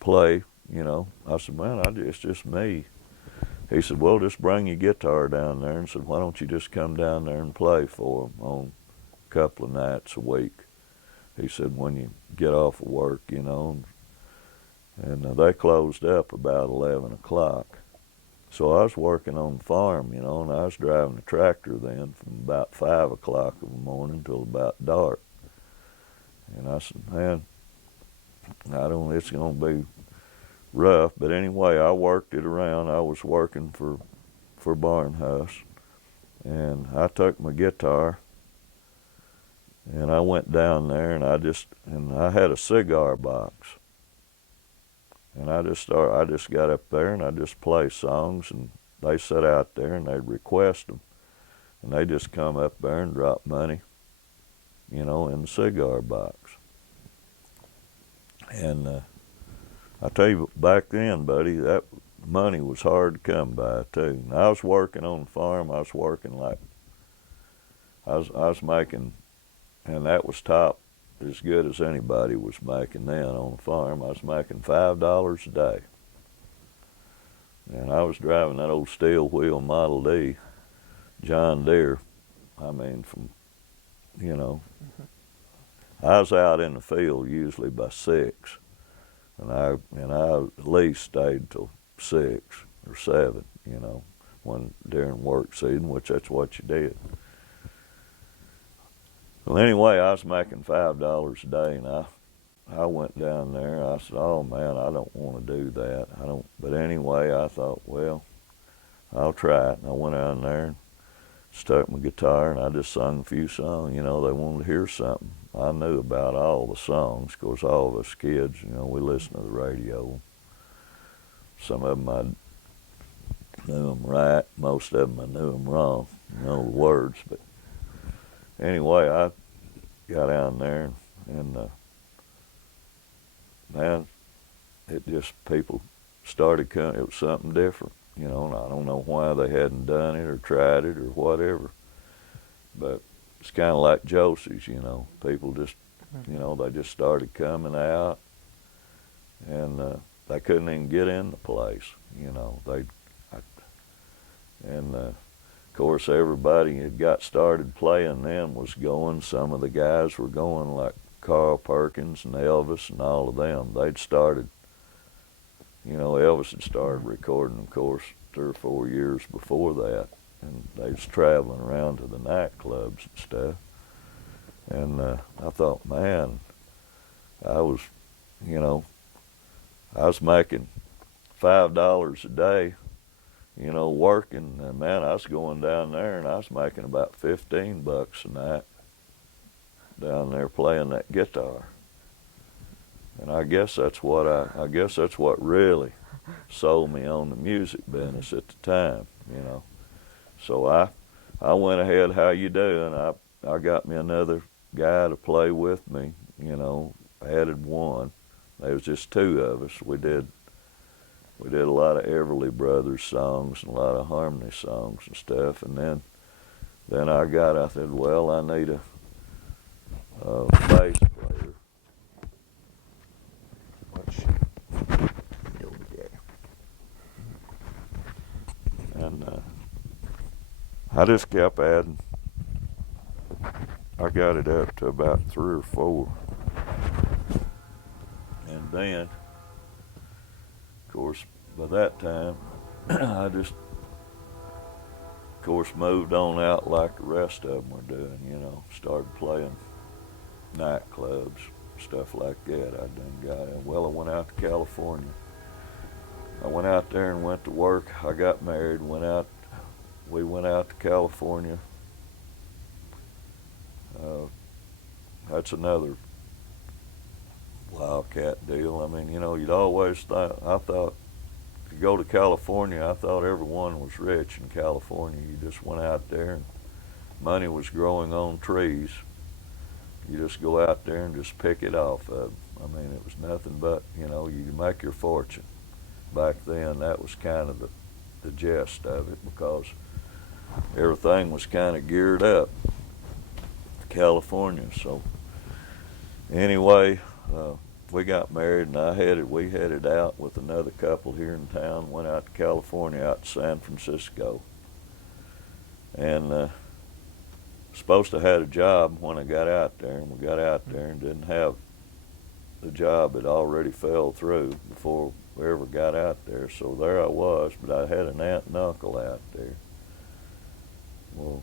play, you know. I said, man, it's just me. He said, well, just bring your guitar down there, and said, why don't you just come down there and play for them on a couple of nights a week. He said, when you get off of work, you know. And they closed up about 11 o'clock. So I was working on the farm, you know, and I was driving a tractor then from about 5 o'clock in the morning till about dark. And I said, man, it's going to be rough. But anyway, I worked it around. I was working for Barnhouse. And I took my guitar and I went down there, and I had a cigar box. And I just got up there and I just play songs, and they sat out there and they'd request them. And they just come up there and drop money, you know, in the cigar box. And I tell you, back then, buddy, that money was hard to come by too. And I was working on the farm. I was working like, I was making, and that was top, as good as anybody was making then on the farm. I was making $5 a day. And I was driving that old steel wheel Model D, John Deere. I mean, from, you know, I was out in the field usually by 6, and I at least stayed till 6 or 7, you know, when during work season, which that's what you did. Well, anyway, I was making $5 a day, and I went down there. I said, oh, man, I don't want to do that. But anyway, I thought, well, I'll try it. And I went down there and stuck my guitar, and I just sung a few songs. You know, they wanted to hear something. I knew about all the songs. Of course, all of us kids, you know, we listened to the radio. Some of them I knew them right. Most of them I knew them wrong. I know the words, but anyway, I got down there, and man, it just, people started coming. It was something different, you know, and I don't know why they hadn't done it or tried it or whatever, but it's kind of like Josie's, you know. People just, you know, they just started coming out, and they couldn't even get in the place, you know. Of course, everybody had got started playing then was going. Some of the guys were going, like Carl Perkins and Elvis and all of them. They'd started, you know, Elvis had started recording, of course, 3 or 4 years before that. And they was traveling around to the nightclubs and stuff. And I thought, man, I was, you know, I was making $5 a day, you know, working, and man, I was going down there and I was making about $15 a night down there playing that guitar. And I guess that's what really sold me on the music business at the time, you know. So I went ahead, how you doing? I got me another guy to play with me, you know, added one. There was just 2 of us. We did a lot of Everly Brothers songs and a lot of harmony songs and stuff. And then Then I said, well, I need a bass player. Which, and I just kept adding. I got it up to about 3 or 4. And then, of course, by that time, I just, of course, moved on out like the rest of them were doing, you know, started playing nightclubs, stuff like that. I done got in. Well, I went out to California. I went out there and went to work. I got married, we went out to California. That's another wildcat deal. I mean, you know, you'd always thought, I thought, to go to California, I thought everyone was rich in California. You just went out there and money was growing on trees. You just go out there and just pick it off of them. I mean, it was nothing but, you know, you make your fortune. Back then, that was kind of the gist of it, because everything was kind of geared up to California. So anyway, we got married, and we headed out with another couple here in town, went out to California, out to San Francisco. And supposed to have a job when I got out there, and we got out there and didn't have the job. It already fell through before we ever got out there. So there I was, but I had an aunt and uncle out there. Well,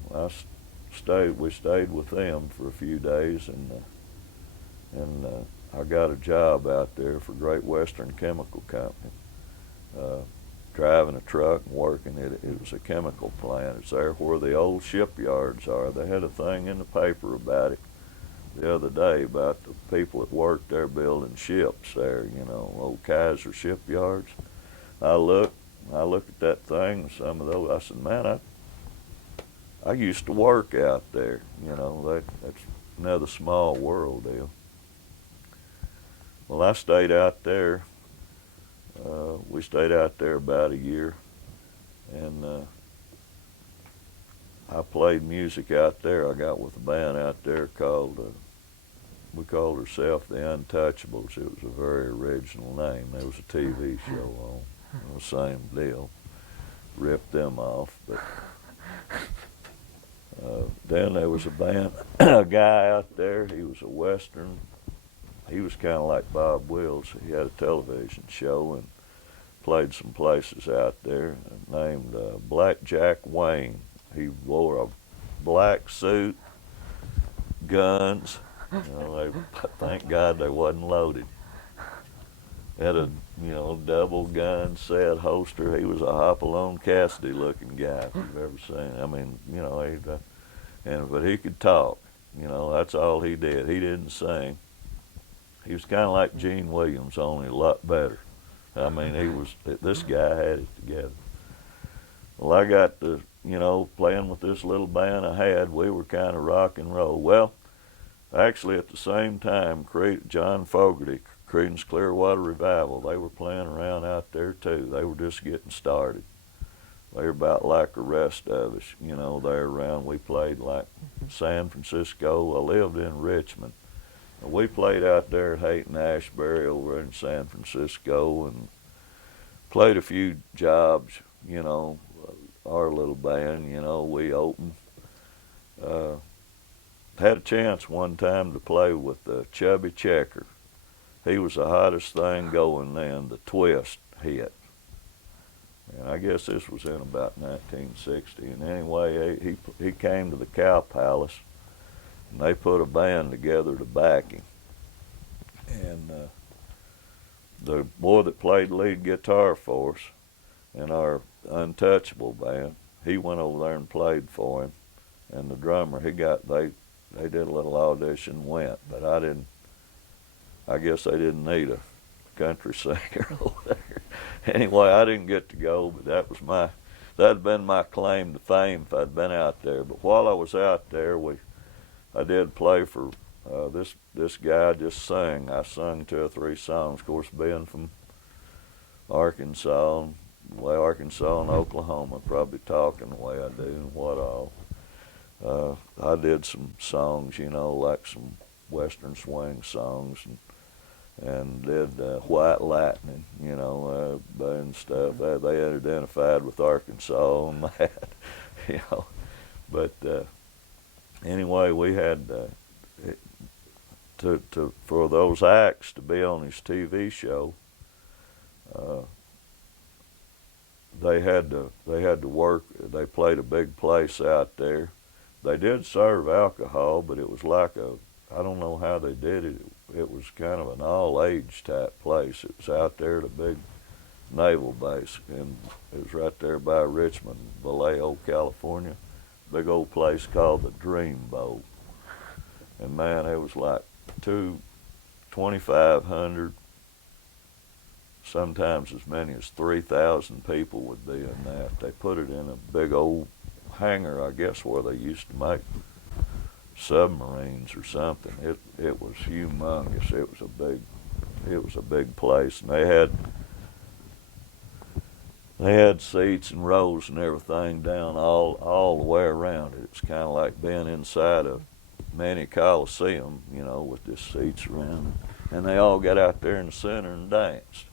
we stayed with them for a few days, and I got a job out there for Great Western Chemical Company, driving a truck and working it. It was a chemical plant. It's there where the old shipyards are. They had a thing in the paper about it the other day, about the people that worked there building ships there, you know, old Kaiser shipyards. I looked at that thing, and some of those, I said, man, I used to work out there, you know. That's another small world deal. Well, I stayed out there. We stayed out there about a year, and I played music out there. I got with a band out there called, we called ourselves the Untouchables. It was a very original name. There was a TV show on, the same deal. Ripped them off, but then there was a guy out there. He was a Western. He was kind of like Bob Wills. He had a television show and played some places out there, named Blackjack Wayne. He wore a black suit, guns. You know, thank God they wasn't loaded. Had a, you know, double gun set holster. He was a Hopalong Cassidy looking guy, if you've ever seen him. I mean, you know, but he could talk. You know, that's all he did. He didn't sing. He was kind of like Gene Williams, only a lot better. I mean, this guy had it together. Well, I got to, you know, playing with this little band I had. We were kind of rock and roll. Well, actually, at the same time, John Fogerty, Creedence Clearwater Revival, they were playing around out there too. They were just getting started. They were about like the rest of us, you know, there around. We played like San Francisco. I lived in Richmond. We played out there at Hayton Ashbury over in San Francisco and played a few jobs, you know, our little band, you know, we opened. Had a chance one time to play with Chubby Checker. He was the hottest thing going then. The Twist hit. And I guess this was in about 1960. And anyway, he came to the Cow Palace, and they put a band together to back him. And the boy that played lead guitar for us in our Untouchable band, he went over there and played for him. And the drummer, they did a little audition, went, but I guess they didn't need a country singer over there. Anyway, I didn't get to go, but that'd been my claim to fame if I'd been out there. But while I was out there, I did play for this guy. Just sang. I sung 2 or 3 songs. Of course, being from Arkansas and Oklahoma, probably talking the way I do and what all. I did some songs, you know, like some Western swing songs, and did White Lightning, you know, and stuff. They identified with Arkansas and that, you know. But anyway, we had to for those acts to be on his TV show. Uh, they had to work. They played a big place out there. They did serve alcohol, but it was like I don't know how they did it. It was kind of an all-age type place. It was out there at a big naval base, and it was right there by Richmond, Vallejo, California. Big old place called the Dreamboat. And man, it was like 2,500, sometimes as many as 3,000 people would be in that. They put it in a big old hangar, I guess, where they used to make submarines or something. It was humongous. It was a big place, and they had seats and rows and everything down all the way around it. It's kind of like being inside a mini coliseum, you know, with just seats around it. And they all got out there in the center and danced.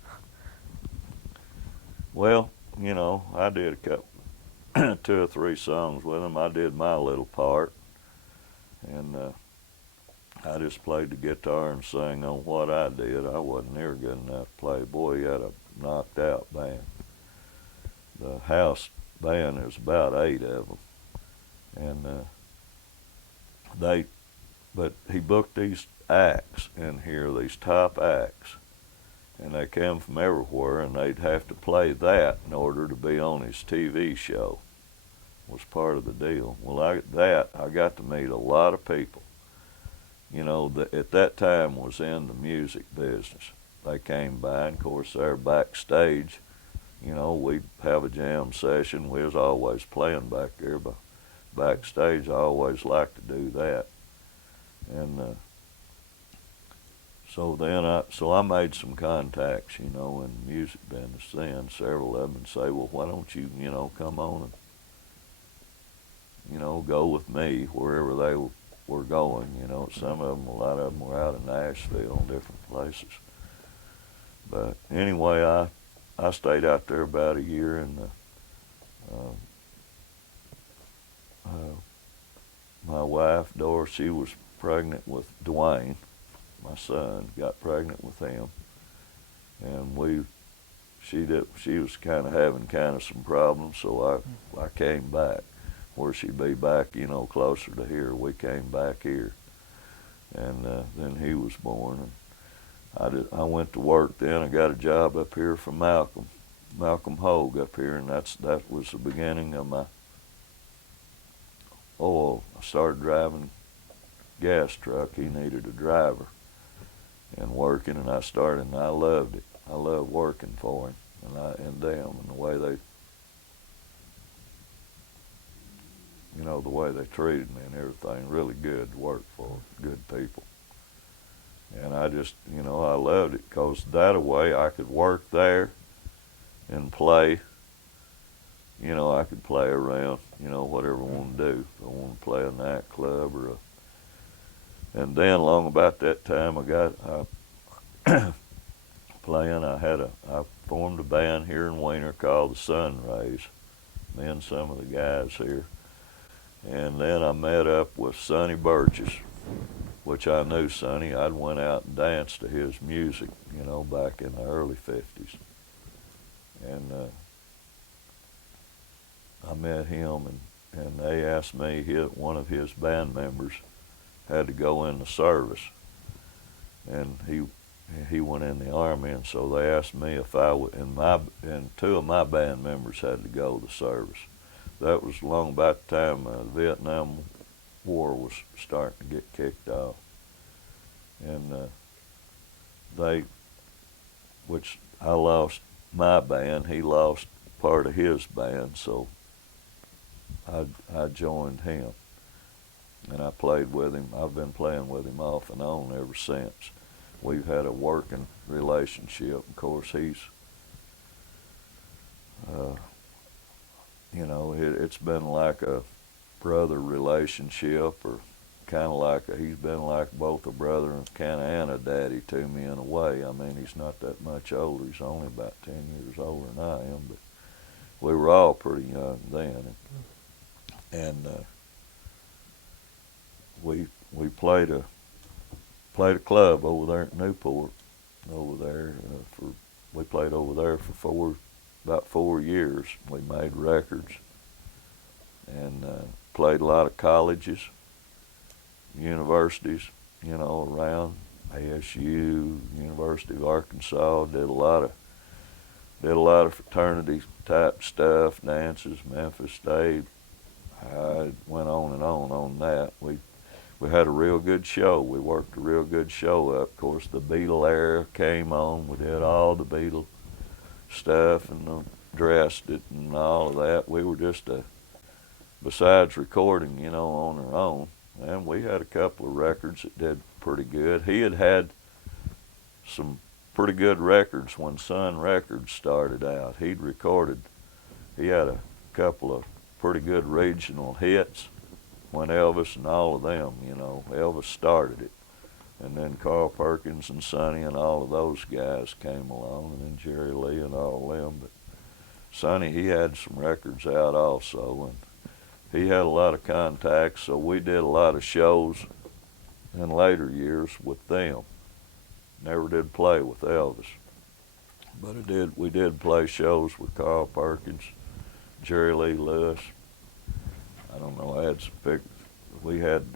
Well, you know, I did a couple, 2 or 3 songs with them. I did my little part, and I just played the guitar and sang on what I did. I wasn't near good enough to play. Boy, he had a knocked out band. The house band, there's about 8 of them, and but he booked these acts in here, these top acts, and they came from everywhere, and they'd have to play that in order to be on his TV show. Was part of the deal. Well, I got to meet a lot of people, you know, that at that time was in the music business. They came by, and of course they're backstage. You know, we'd have a jam session. We was always playing back there, but backstage I always liked to do that. And so I made some contacts, you know, in the music business then, several of them, and say, well, why don't you, you know, come on and, you know, go with me wherever they were going, you know. Some of them, a lot of them were out in Nashville and different places. But anyway, I stayed out there about a year, and my wife, Doris, she was pregnant with Dwayne, my son, got pregnant with him, and she was kind of having some problems, so I came back. Where she'd be back, you know, closer to here. We came back here, and then he was born. And I went to work then. I got a job up here for Malcolm Hogue up here, and that was the beginning of my. I started driving gas truck. He needed a driver and working, and I started, and I loved it. I loved working for him and them, and the way they. You know, the way they treated me and everything, really good to work for, good people. And I just, you know, I loved it because that way I could work there and play. You know, I could play around, you know, whatever I want to do. If I want to play a nightclub and then along about that time I playing, I formed a band here in Weiner called the Sun Rays, me and some of the guys here. And then I met up with Sonny Burgess, which I knew Sonny. I'd went out and danced to his music, you know, back in the early 50s. And I met him, and they asked me, one of his band members had to go in the service. And he went in the Army, and so they asked me if I would, and 2 of my band members had to go to the service. That was long about the time the Vietnam War was starting to get kicked off. And which I lost my band, he lost part of his band, so I joined him. And I played with him. I've been playing with him off and on ever since. We've had a working relationship. Of course, he's you know, it's been like brother relationship, or kind of like he's been like both a brother and kind of and a daddy to me in a way. I mean, he's not that much older. He's only about 10 years older than I am, but we were all pretty young then, and we played a club over there at Newport. Over there we played over there for about 4 years. We made records and played a lot of colleges, universities, you know, around ASU, University of Arkansas. Did a lot of fraternity type stuff, dances, Memphis State. I went on that. We had a real good show. We worked a real good show up. Of course, the Beatle era came on. We did all the Beatle stuff and dressed it and all of that. We were just besides recording, you know, on our own. And we had a couple of records that did pretty good. He had some pretty good records when Sun Records started out. He had a couple of pretty good regional hits when Elvis and all of them, you know, Elvis started it. And then Carl Perkins and Sonny and all of those guys came along, and then Jerry Lee and all of them. But Sonny, he had some records out also, and he had a lot of contacts, so we did a lot of shows in later years with them. Never did play with Elvis, but we did play shows with Carl Perkins, Jerry Lee Lewis. I don't know, I had some pictures. We had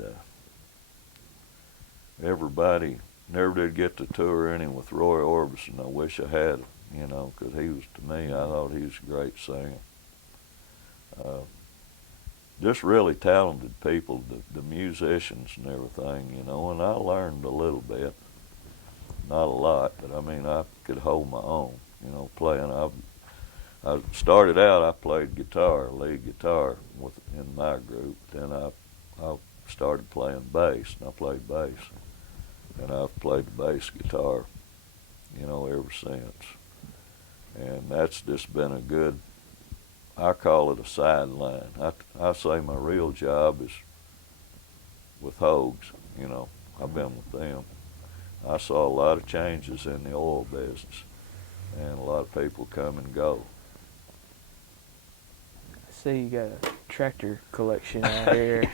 everybody. Never did get to tour any with Roy Orbison. I wish I had, you know, because he was, to me, I thought he was a great singer. Just really talented people, the musicians and everything, you know, and I learned a little bit. Not a lot, but I mean, I could hold my own, you know, playing. I started out, I played guitar, lead guitar in my group. Then I started playing bass, and I played bass. And I've played the bass guitar, you know, ever since. And that's just been a good, I call it a sideline. I say my real job is with Hogs, you know. I've been with them. I saw a lot of changes in the oil business, and a lot of people come and go. I see you got a tractor collection out here.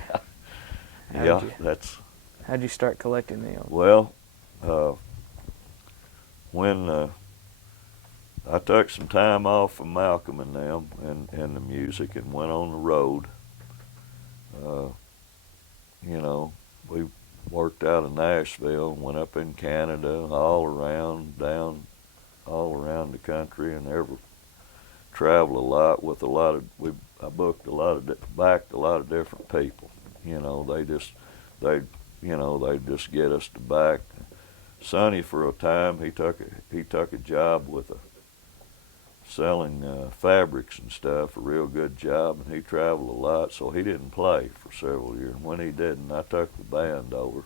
How'd you start collecting them? Well, when I took some time off from Malcolm and them and the music and went on the road, you know, we worked out of Nashville and went up in Canada, all around the country, and traveled a lot with a lot of, I backed a lot of different people. You know, they just get us to back. Sonny, for a time, he took a job with selling fabrics and stuff, a real good job, and he traveled a lot, so he didn't play for several years. When he didn't, I took the band over.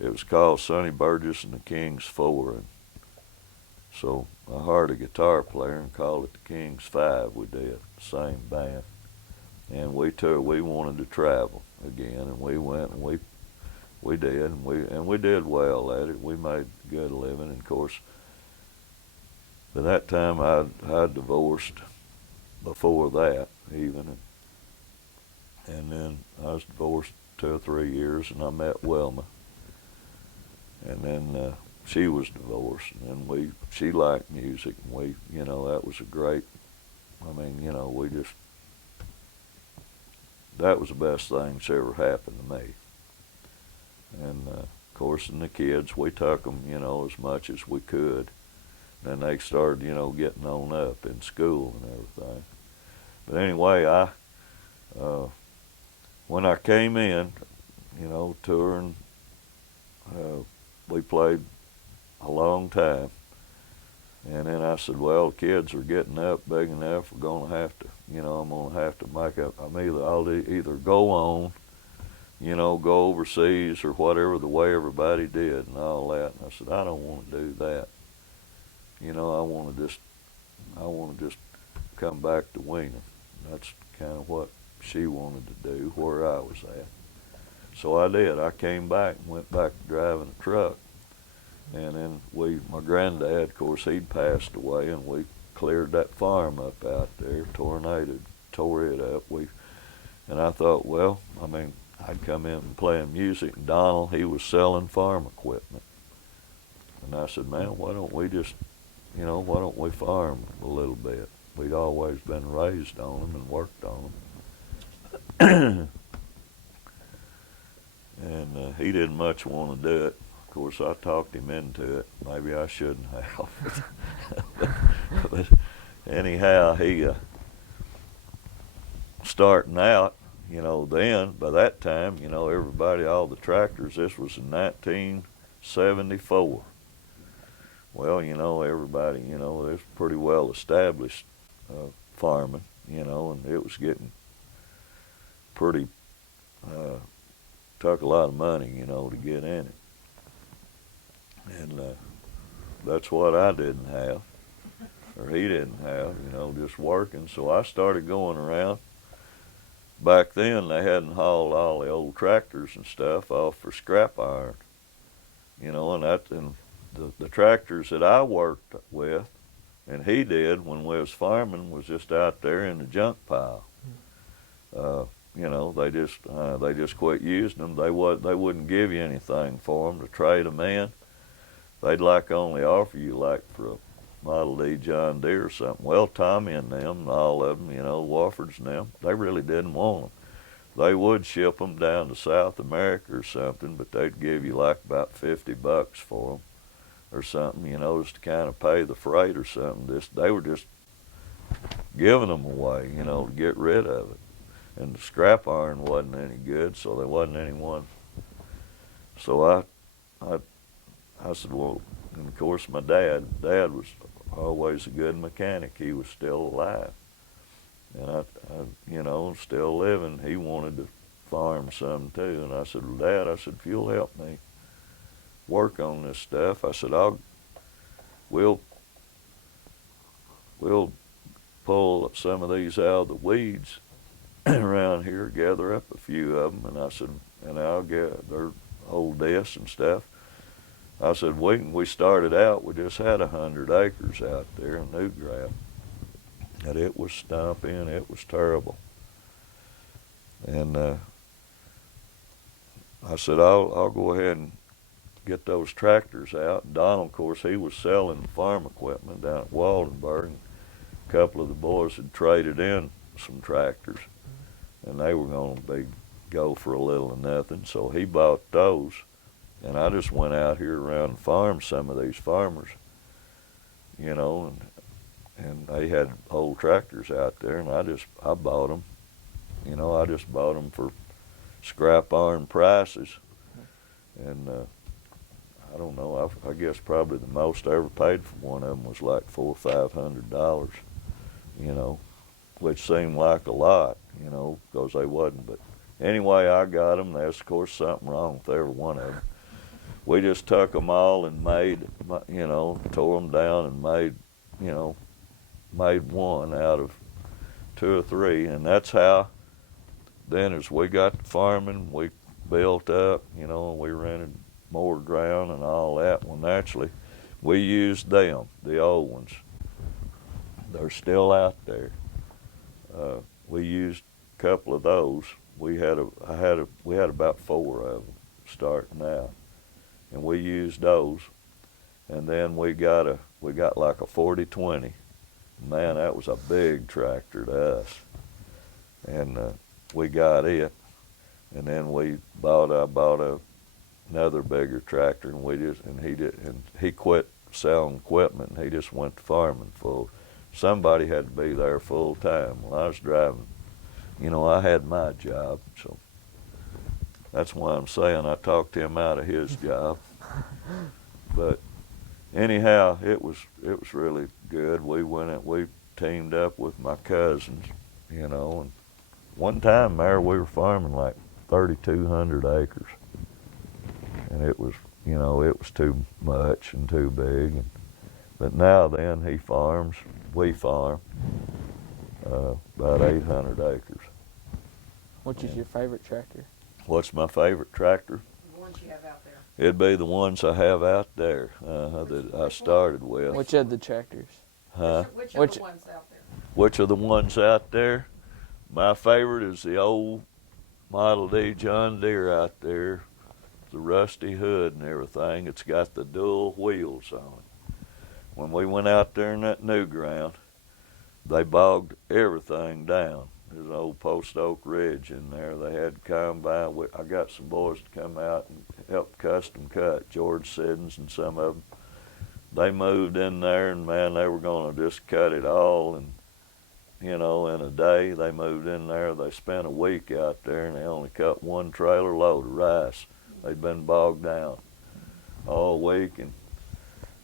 It was called Sonny Burgess and the Kings Four, and so I hired a guitar player and called it the Kings Five. We did, the same band, and we wanted to travel again, and we went and we did, and we did well at it. We made a good living, and of course, by that time I'd divorced before that even, and then I was divorced 2 or 3 years, and I met Wilma, and then she was divorced, and she liked music, and you know, that was a great, I mean, you know, that was the best thing that's ever happened to me. And of course, and the kids, we took them, you know, as much as we could. Then they started, you know, getting on up in school and everything. But anyway, when I came in, you know, touring, we played a long time. And then I said, well, the kids are getting up big enough, we're going to have to, you know, I'm going to have to make up, I'll either go on, you know, go overseas or whatever, the way everybody did and all that. And I said, I don't want to do that. You know, I want to just come back to Weena. That's kind of what she wanted to do where I was at. So I did. I came back and went back to driving a truck. And then my granddad, of course, he'd passed away, and we cleared that farm up out there, tore it up. And I thought, well, I mean, I'd come in and playing music, and Donald, he was selling farm equipment. And I said, man, why don't we farm a little bit? We'd always been raised on them and worked on them. And he didn't much want to do it. Of course, I talked him into it. Maybe I shouldn't have. but anyhow, he starting out, then by that time, everybody, all the tractors. This was in 1974. Well, everybody, it was pretty well established farming, and it was getting pretty. Took a lot of money, to get in it. And that's what I didn't have, or he didn't have, just working. So I started going around. Back then, they hadn't hauled all the old tractors and stuff off for scrap iron, and the tractors that I worked with, and he did when we was farming, was just out there in the junk pile. They just quit using them. They wouldn't give you anything for them to trade them in. They'd only offer you for a Model D John Deere or something. Well, Tommy and them, and all of them, Wofford's and them, they really didn't want them. They would ship them down to South America or something, but they'd give you about $50 for them or something, just to kind of pay the freight or something. They were just giving them away, to get rid of it. And the scrap iron wasn't any good, so there wasn't anyone. So I said, well, and of course my dad was always a good mechanic. He was still alive. And I still living. He wanted to farm some too. And I said, well, Dad, if you'll help me work on this stuff, I said, we'll pull some of these out of the weeds around here, gather up a few of them, and I said, and I'll get their old discs and stuff. I said, we started out, we just had 100 acres out there in New Grass, and it was stumping, it was terrible. And I said, I'll go ahead and get those tractors out. And Donald, of course, he was selling farm equipment down at Waldenburg. A couple of the boys had traded in some tractors, and they were going to go for a little or nothing. So he bought those, and I just went out here around and farmed some of these farmers, and they had old tractors out there, and I bought them. I just bought them for scrap iron prices, and I don't know. I guess probably the most I ever paid for one of them was like $400 or $500, which seemed like a lot, because they wasn't. But anyway, I got them. There's of course something wrong with every one of them. We just took them all and made, tore them down and made one out of 2 or 3, and that's how. Then as we got to farming, we built up, and we rented more ground and all that. Well, naturally, we used them, the old ones. They're still out there. We used a couple of those. We had about 4 of them starting out, and we used those. And then we got like a 4020. Man, that was a big tractor to us. And we got it, and then I bought another bigger tractor, and he quit selling equipment, and he just went to farming full. Somebody had to be there full time. Well, I was driving. I had my job, so that's why I'm saying I talked him out of his job. But anyhow, it was really good. We teamed up with my cousins, and one time there we were farming like 3,200 acres, and it was too much and too big. But now then we farm about 800 acres. Which is your favorite tractor? What's my favorite tractor? The ones you have out there. It'd be the ones I have out there that I started with. Which of the tractors? Huh? Which Which- are the ones out there? Which are the ones out there? My favorite is the old Model D John Deere out there, the rusty hood and everything. It's got the dual wheels on it. When we went out there in that new ground, they bogged everything down. There's an old post oak ridge in there. They had combine. I got some boys to come out and help custom cut, George Siddons and some of them. They moved in there, and man, they were going to just cut it all. And you know, in a day, they moved in there. They spent a week out there, and they only cut one trailer load of rice. They'd been bogged down all week. And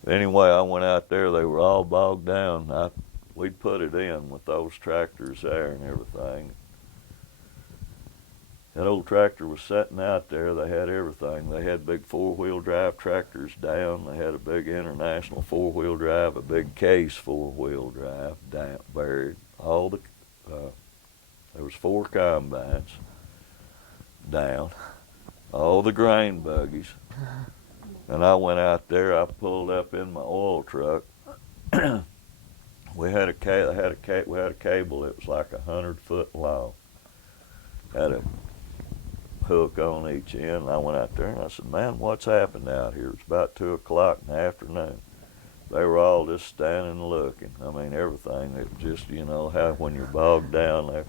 anyway, I went out there. They were all bogged down. We'd put it in with those tractors there and everything. That old tractor was sitting out there. They had everything. They had big four-wheel drive tractors down. They had a big International four-wheel drive, a big Case four-wheel drive down, buried. All the there was 4 combines down, all the grain buggies, and I went out there. I pulled up in my oil truck. We had a cable that was like 100 foot long. Had a hook on each end. And I went out there and I said, "Man, what's happened out here?" It's about 2 o'clock in the afternoon. They were all just standing looking. I mean, everything. It was just, you know, how when you're bogged down there,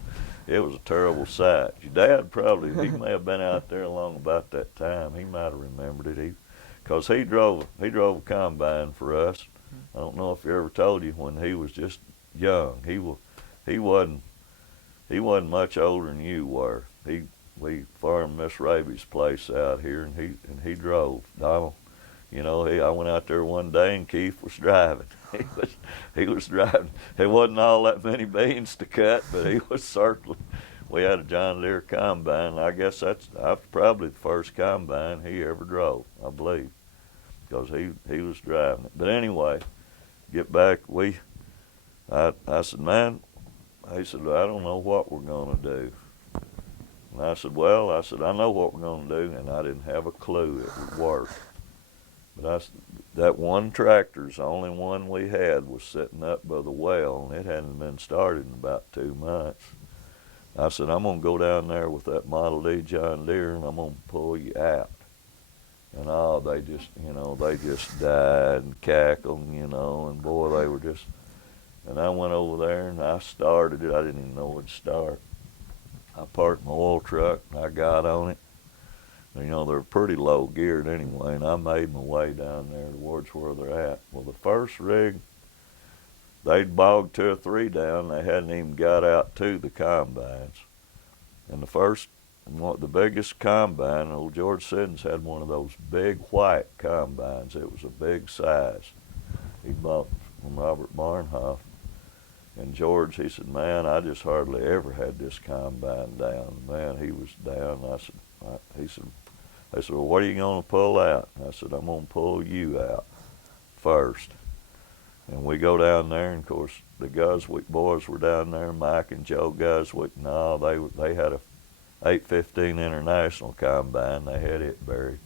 it was a terrible sight. Your dad probably, he may have been out there along about that time. He might have remembered it. Because he drove a combine for us. I don't know if he ever told you when he was just young. He wasn't much older than you were. We farmed Miss Raby's place out here, and he drove. Donald. You know, I went out there one day and Keith was driving. He was driving. There wasn't all that many beans to cut, but he was certainly. We had a John Deere combine. I guess that's probably the first combine he ever drove, I believe, because he was driving it. But anyway, get back. I said, "Man," he said, "I don't know what we're gonna do." And I said, "I know what we're gonna do," and I didn't have a clue it would work. But that one tractor's the only one we had was sitting up by the well, and it hadn't been started in about 2 months. I said, "I'm going to go down there with that Model D John Deere, and I'm going to pull you out." And they just died and cackled, you know, and boy, they were just, and I went over there and I started it. I didn't even know where to start. I parked my oil truck and I got on it. You know, they're pretty low geared anyway, and I made my way down there towards where they're at. Well, the first rig, they'd bogged 2 or 3 down. They hadn't even got out to the combines. And the biggest combine, old George Siddons had one of those big white combines. It was a big size. He bought from Robert Barnhoff. And George, he said, "Man, I just hardly ever had this combine down." Man, he was down. They said, "Well, what are you going to pull out?" And I said, "I'm going to pull you out first." And we go down there, and of course, the Guswick boys were down there, Mike and Joe Guswick, and all. They had a 815 International combine. They had it buried.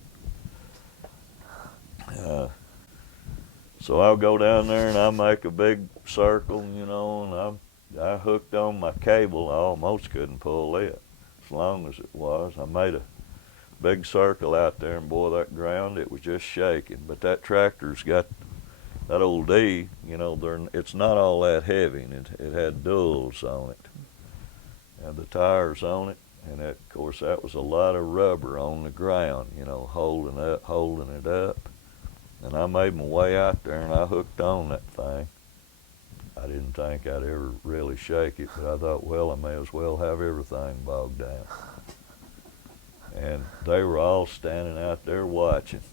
So I'll go down there and I make a big circle, you know, and I hooked on my cable. I almost couldn't pull it as long as it was. I made a big circle out there, and boy, that ground, it was just shaking. But that tractor's got that old D, you know, it's not all that heavy, and it had duals on it, and the tires on it, and of course that was a lot of rubber on the ground, you know, holding it up. And I made my way out there, and I hooked on that thing. I didn't think I'd ever really shake it, but I thought, well, I may as well have everything bogged down. And they were all standing out there watching.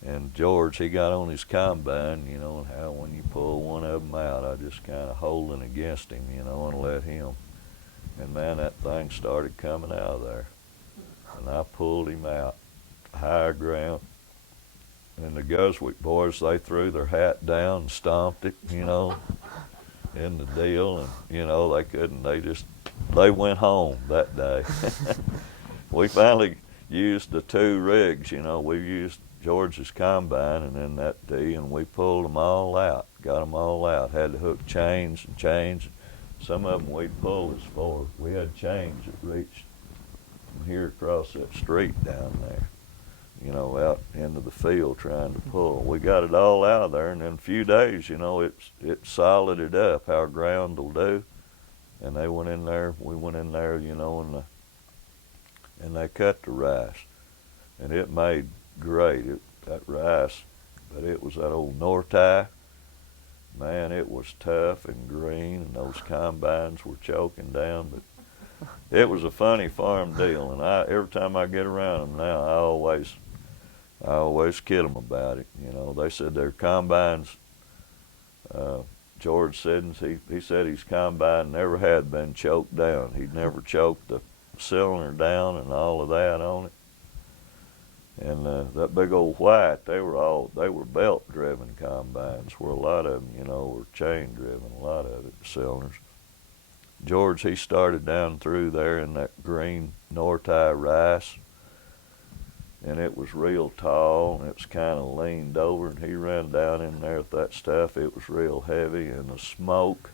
And George, he got on his combine, you know, and how when you pull one of them out, I just kind of holding against him, you know, and let him. And man, that thing started coming out of there. And I pulled him out, higher ground. And the Guswick boys, they threw their hat down and stomped it, you know, in the deal. And, you know, they they went home that day. We finally used the 2 rigs, you know. We used George's combine and then that D, and we pulled them all out, got them all out. Had to hook chains and chains. Some of them we'd pull as far. We had chains that reached from here across that street down there, you know, out into the field trying to pull. We got it all out of there, and in a few days, you know, it solided up how ground will do. And they went in there, we went in there, you know, and they cut the rice. And it made great, that rice, but it was that old Nortie. Man, it was tough and green, and those combines were choking down, but it was a funny farm deal, and every time I get around them now, I always kid them about it. You know, they said their combines, George Siddons, he said his combine never had been choked down. He'd never choked the cylinder down and all of that on it. And that big old white, they were belt-driven combines, where a lot of them, you know, were chain-driven, a lot of it, cylinders. George, he started down through there in that green Nortie rice, and it was real tall, and it was kind of leaned over, and he ran down in there with that stuff. It was real heavy, and the smoke,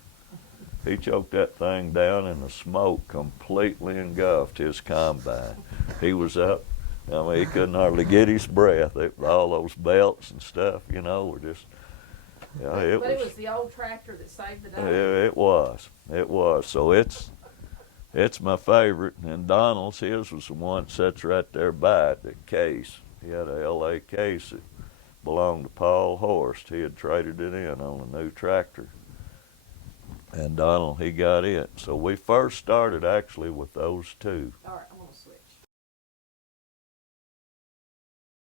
he choked that thing down, and the smoke completely engulfed his combine. He was up. I mean, he couldn't hardly get his breath. All those belts and stuff, you know, were just, you know, But it was the old tractor that saved the day. It was. So it's my favorite. And Donald's, his was the one that sits right there by it, the case. He had a LA case that belonged to Paul Horst. He had traded it in on a new tractor. And Donald, he got it. So we first started actually with those 2. All right.